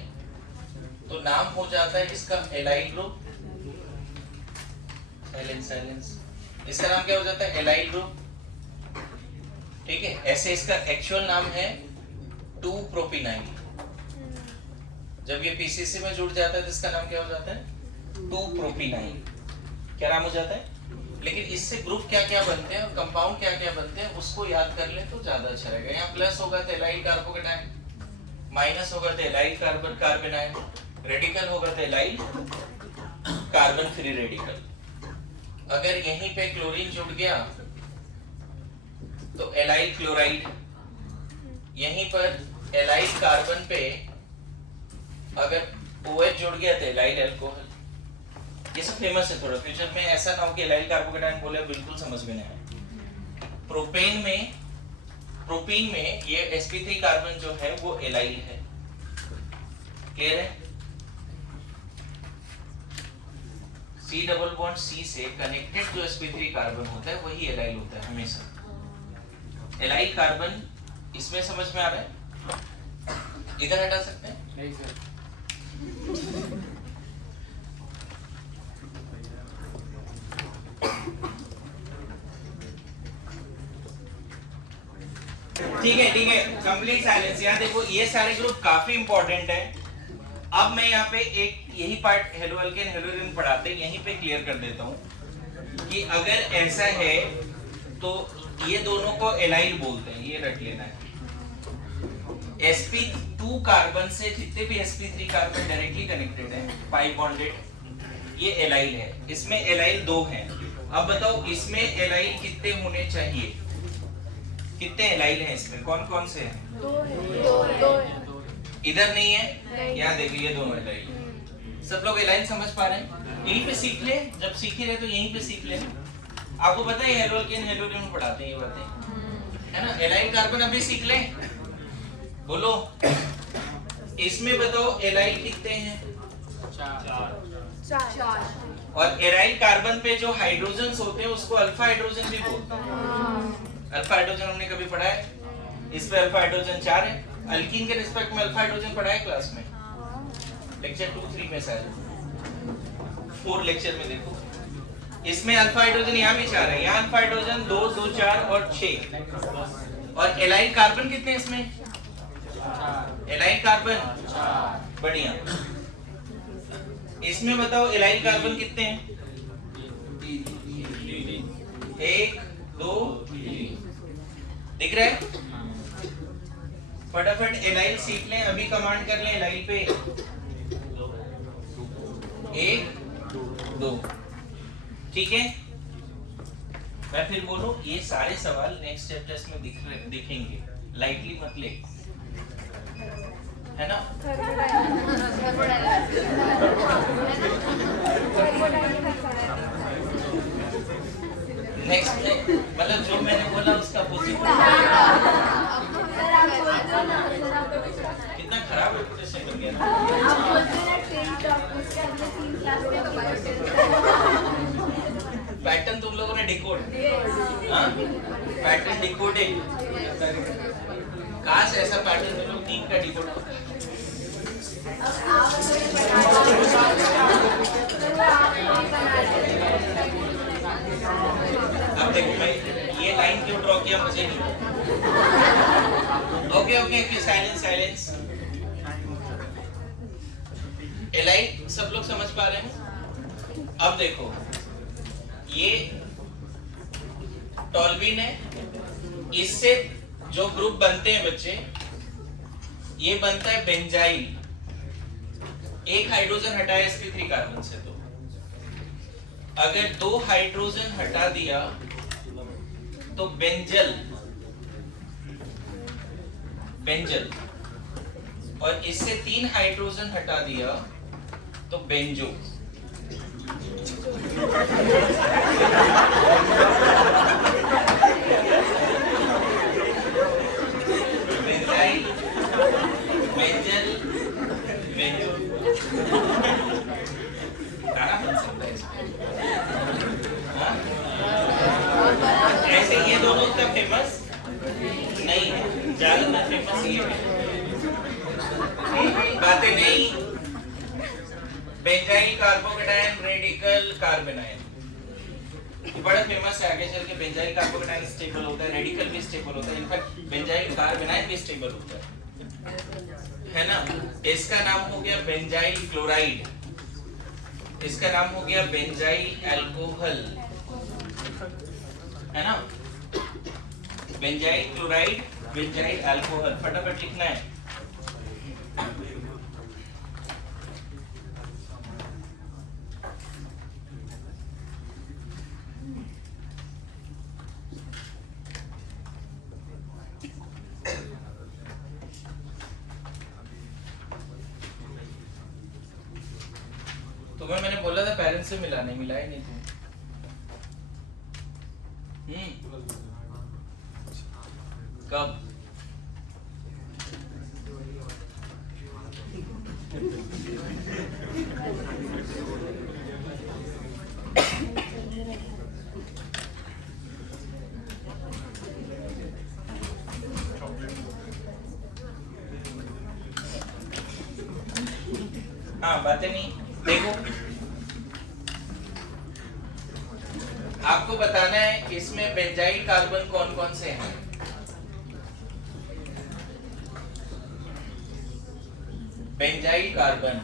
तो नाम हो जाता है इसका एलाइल ग्रुप। साइलेंस, इसका नाम क्या हो जाता है? Allyl group. ठीक है, ऐसे इसका एक्चुअल नाम है 2-प्रोपिनाइल। जब ये पीसीसी में जुड़ जाता है तो इसका नाम क्या हो जाता है? 2-प्रोपिनाइल। क्या नाम हो जाता है? लेकिन इससे ग्रुप क्या क्या बनते हैं और कंपाउंड क्या क्या बनते हैं उसको याद कर ले तो ज्यादा अच्छा रहेगा। यहाँ प्लस होगा तो एलाइल कार्बोकेटाइन, माइनस होगा तो एलाइल कार्बन कार्बेनाइन, रेडिकल होगा तो एलाइल कार्बन फ्री रेडिकल। अगर यहीं पे क्लोरीन जुड़ गया तो एलाइल क्लोराइड, यहीं पर एलाइल कार्बन पे अगर OH जुड़ गया तो एलाइल अल्कोहल। ये सब फेमस है, थोड़ा फ्यूचर में ऐसा ना हो कि एलाइल कार्बोकेटाइन बोले बिल्कुल समझ में नहीं आए। प्रोपेन में ये sp3 कार्बन जो है वो एलाइल है। क्लियर है? C डबल बॉन्ड C से कनेक्टेड जो sp3 कार्बन होता है वही एलाइल होता है हमेशा। एलाइल कार्बन इसमें समझ में आ रहा है? इधर हटा सकते हैं? नहीं सर। ठीक है, कंप्लीट साइलेंस। यहाँ देखो ये सारे ग्रुप काफी इंपॉर्टेंट है। अब मैं यहाँ पे एक यही part halo alkane halo alkane पढ़ाते हैं, यहीं पे क्लियर कर देता हूँ कि अगर ऐसा है तो ये दोनों को एलाइल बोलते हैं, ये रट लेना है। sp2 कार्बन से जितने भी sp3 कार्बन डायरेक्टली कनेक्टेड है, पाई बॉन्डेड, ये एलाइल है। इसमें एलाइल 2 हैं। अब बताओ इसमें एलाइल कितने होने चाहिए? कितने एलाइल हैं इसमें? कौन कौन से हैं? 2 है। इधर नहीं है, यहाँ देखिए ये दोनों एलाइल। सब लोग एलाइल समझ पा रहे हैं? यहीं पे सीख ले, जब सीख ही रहे तो यहीं पे सीख ले। आपको पता है हेलो एल्केन हेलो एल्केन पढ़ाते हैं ये बातें, है ना? एलाइल कार्बन अभी सीख ले। बोलो इसमें बताओ एलाइल कितने हैं? 4। और एराइल कार्बन पे जो हाइड्रोजन्स होते हैं उसको अल्फा हाइड्रोजन भी बोलते हैं। अल्फा हाइड्रोजन हमने कभी पढ़ा है? इस पे अल्फा हाइड्रोजन 4 है। अल्कीन के रिस्पेक्ट में अल्फा हाइड्रोजन पढ़ा है क्लास में, लेक्चर 2-3 में शायद 4 लेक्चर में। देखो इसमें अल्फा हाइड्रोजन यहाँ भी 4 है, यहाँ अल्फा हाइड्रोजन 2, 2, 4 और 6। और एलाइल कार्बन कितने हैं इसमें? Allyl carbon 4। बढ़िया। इसमें बताओ एलाइल कार्बन कितने हैं? 1, 2, 3। दिख रहा है? फटाफट एलाइल सीख लें, अभी कमांड कर लें एलाइल पे। 1, 2। ठीक है, मैं फिर बोलूं, ये सारे सवाल नेक्स्ट चैप्टर्स में दिखेंगे, लाइटली मत ले, है ना? नेक्स्ट में मतलब जो मैंने बोला उसका कितना खराब रेपुटेशन बन गया। पैटर्न तुम लोगों ने डिकोड, हाँ? पैटर्न डिकोडिंग, काश ऐसा पैटर्न तुम लोग 3 का डिकोड होता। अब देखो भाई, ये लाइन क्यों ड्रॉ किया मुझे नहीं। Okay silence. एलाइट सब लोग समझ पा रहे हैं? अब देखो, ये टॉल्विन है, इससे जो ग्रुप बनते हैं बच्चे, ये बनता है बेंजाइल। एक हाइड्रोजन हटाया sp3 कार्बन से, तो अगर 2 हाइड्रोजन हटा दिया तो बेंजल, और इससे 3 हाइड्रोजन हटा दिया तो बेंजो। Benzyl, benzyl, banjo. गाना बन सकता है इसमें। हाँ? ऐसे ये दोनों का फेमस नहीं है, ज्यादातर फेमस ये है। बातें नहीं, बेंजाइल कार्बोकेटायन रेडिकल कार्बेनाइल बड़ा फेमस है। आगे चल के बेंजाइल कार्बोकेटायन स्टेबल होता है, रेडिकल भी स्टेबल होता है, इनफैक्ट बेंजाइल कार्बेनाइल भी स्टेबल होता है ना? इसका नाम हो गया बेंजाइल क्लोराइड, इसका नाम हो गया बेंजाइल अल्कोहल, है ना? बेंजाइल क्लोराइड, बेंजाइल अल्कोहल, फटाफट लिखना है। तुम्हें मैंने बोला था पेरेंट्स से मिला, नहीं मिला ही नहीं तुम। कब? हाँ, बातें नहीं। देखो, आपको बताना है इसमें बेंजाइल कार्बन कौन कौन से हैं। बेंजाइल कार्बन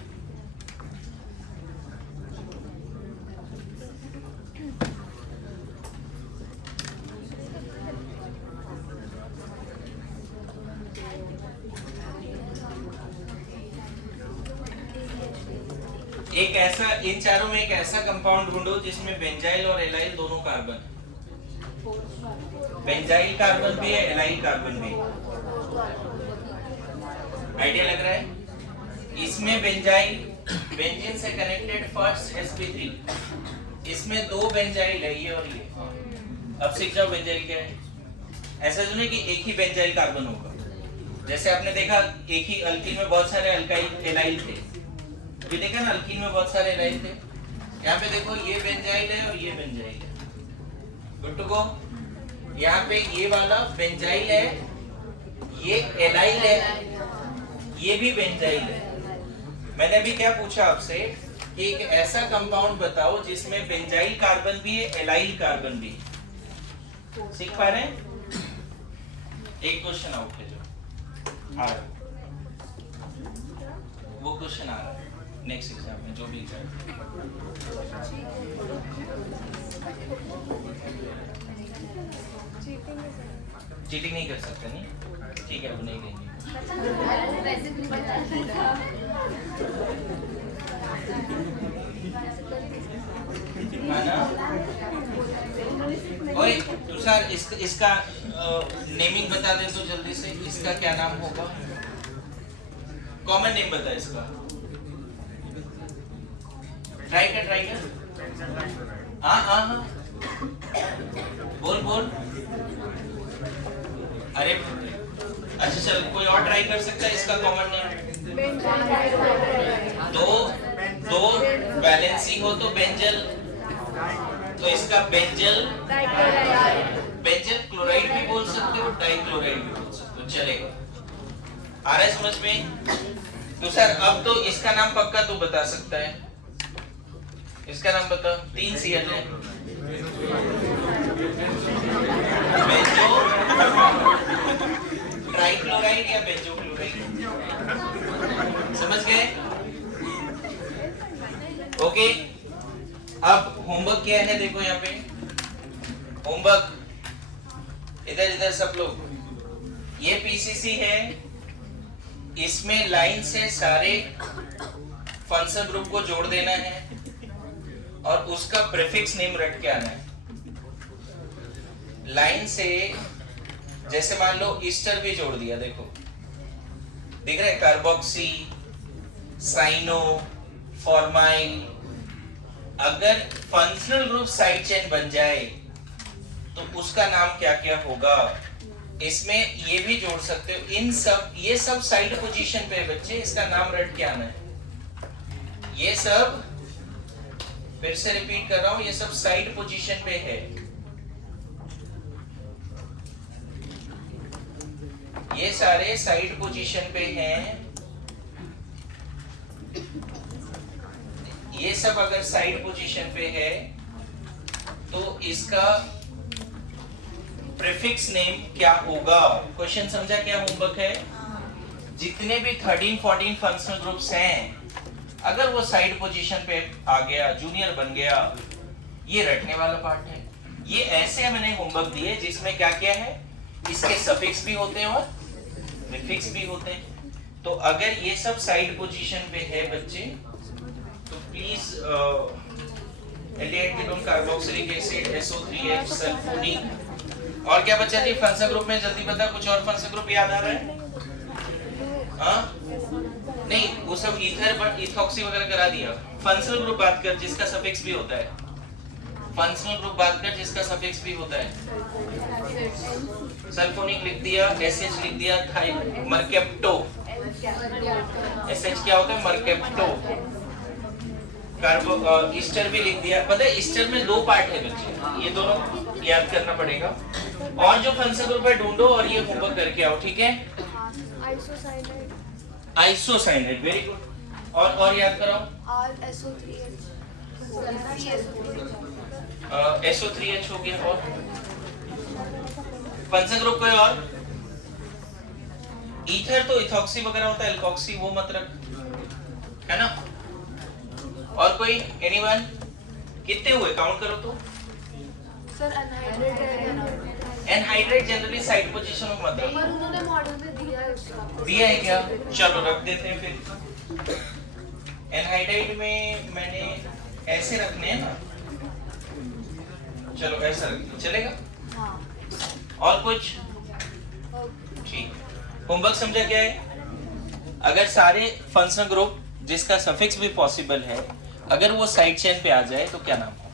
एक ऐसा, इन चारों में एक ऐसा कंपाउंड ढूंढो जिसमें बेंजाइल और एलाइल दोनों कार्बन, बेंजाइल कार्बन भी है, एलाइल कार्बन भी। आइडिया लग रहा है? इसमें बेंजाइल, बेंजीन से कनेक्टेड फर्स्ट sp3, इसमें 2 बेंजाइल है, ये और ये। अब सीख जाओ बेंजाइल क्या है। ऐसा जो नहीं कि एक ही बेंजाइल कार्बन होगा, जैसे आपने देखा एक ही अल्कीन में बहुत सारे अल्काइल एलाइल थे, ये देखा ना, अल्कीन में बहुत सारे एलाइल थे। यहाँ पे देखो, ये बेंजाइल है और ये बेंजाइल है, गुड टू गो। यहाँ पे ये वाला बेंजाइल है, ये एलाइल है, ये भी बेंजाइल है। मैंने अभी क्या पूछा आपसे कि एक ऐसा कंपाउंड बताओ जिसमें बेंजाइल कार्बन भी है, एलाइल कार्बन भी। सीख पा रहे हैं? एक क्वेश्चन आउट है जो आ रहा है, वो क्वेश्चन आ रहा है नेक्स्ट एग्जाम में, जो भी एग्जाम। चीटिंग नहीं कर सकते, नहीं? ठीक है, वो नहीं करेंगे। है ना? ओए तुषार, इसका नेमिंग बता दे तो जल्दी से, इसका क्या नाम होगा? कॉमन नेम बता इसका। ट्राई कर। हाँ बोल। अरे अच्छा चल, कोई और ट्राई कर सकता है इसका कॉमन नेम? दो वैलेंसी हो तो बेंजल, तो इसका बेंजल क्लोराइड भी बोल सकते हो, डाइक्लोराइड भी बोल सकते हो, चलेगा। आ रहा है समझ में? तो सर अब तो इसका नाम पक्का तू बता सकता है, इसका नाम बता। 3 Cl है, बेंजो ट्राइक्लोराइड या बेंजो क्लोराइड, समझ गए? ओके, अब होमवर्क क्या है देखो यहाँ पे। होमवर्क इधर सब लोग, ये पीसीसी है, इसमें लाइन से सारे फंक्शन ग्रुप को जोड़ देना है और उसका प्रीफिक्स नेम रट के आना है। लाइन से जैसे मान लो ईस्टर भी जोड़ दिया, देखो दिख रहा है, कार्बोक्सी, साइनो, फॉर्माइल। अगर फंक्शनल ग्रुप साइड चेन बन जाए तो उसका नाम क्या क्या होगा? इसमें ये भी जोड़ सकते हो, इन सब, ये सब साइड पोजीशन पे बच्चे, इसका नाम रट के आना है। ये सब फिर से रिपीट कर रहा हूं, ये सब साइड पोजीशन पे है। ये सारे साइड पोजीशन पे हैं। ये सब अगर साइड पोजीशन पे है तो इसका प्रीफिक्स नेम क्या होगा? क्वेश्चन समझा? क्या होमवर्क है? जितने भी 13-14 फंक्शनल ग्रुप्स हैं, अगर वो साइड पोजीशन पे आ गया, जूनियर बन गया, ये रटने वाला पार्ट है। ये ऐसे मैंने होमवर्क दिए जिसमें क्या क्या है, इसके सफिक्स भी होते हैं और प्रीफिक्स भी होते हैं। तो अगर ये सब साइड पोजीशन पे है बच्चे, तो please aldehyde ketone, carboxylic acid, SO3H, sulphonic. और क्या बचा जी फंक्शन ग्रुप में? जल्दी बता, कुछ और फंक्शन ग्रुप याद आ रहा है? हाँ नहीं, वो सब ईथर बट इथॉक्सी वगैरह करा दिया। फंक्शनल ग्रुप बात कर जिसका सफिक्स भी होता है, फंक्शनल ग्रुप बात कर जिसका सफिक्स भी होता है। सल्फोनिक लिख दिया, SH लिख दिया, मरकेप्टो, SH क्या होता है? मरकेप्टो। कार्बो ईस्टर भी लिख दिया। पता है ईस्टर में 2 पार्ट है बच्चे, ये दोनों याद करना पड़ेगा। और जो फंक्शन ग्रुप है ढूंढो और ये होमवर्क करके आओ, ठीक है? Isocyanide, very good. और याद कराओ। SO3H हो गया। और फंक्शन ग्रुप कोई और? ईथर तो इथॉक्सी वगैरह होता है, एल्कोक्सी वो मत रख, है ना? और कोई? एनीवन? कितने हुए काउंट करो तो। Sir anhydride generally side position में मत रखो। पर उन्होंने मॉडल में दिया है उसका। दिया है क्या? चलो रख देते हैं फिर। एनहाइड्रेट में मैंने ऐसे रखने हैं ना, चलो ऐसा रख दो, चलेगा? हाँ। और कुछ? ठीक। होमवर्क समझा क्या है? अगर सारे फंक्शनल ग्रुप जिसका सफिक्स भी पॉसिबल है, अगर वो साइड चेन पे आ जाए तो क्या नाम होगा?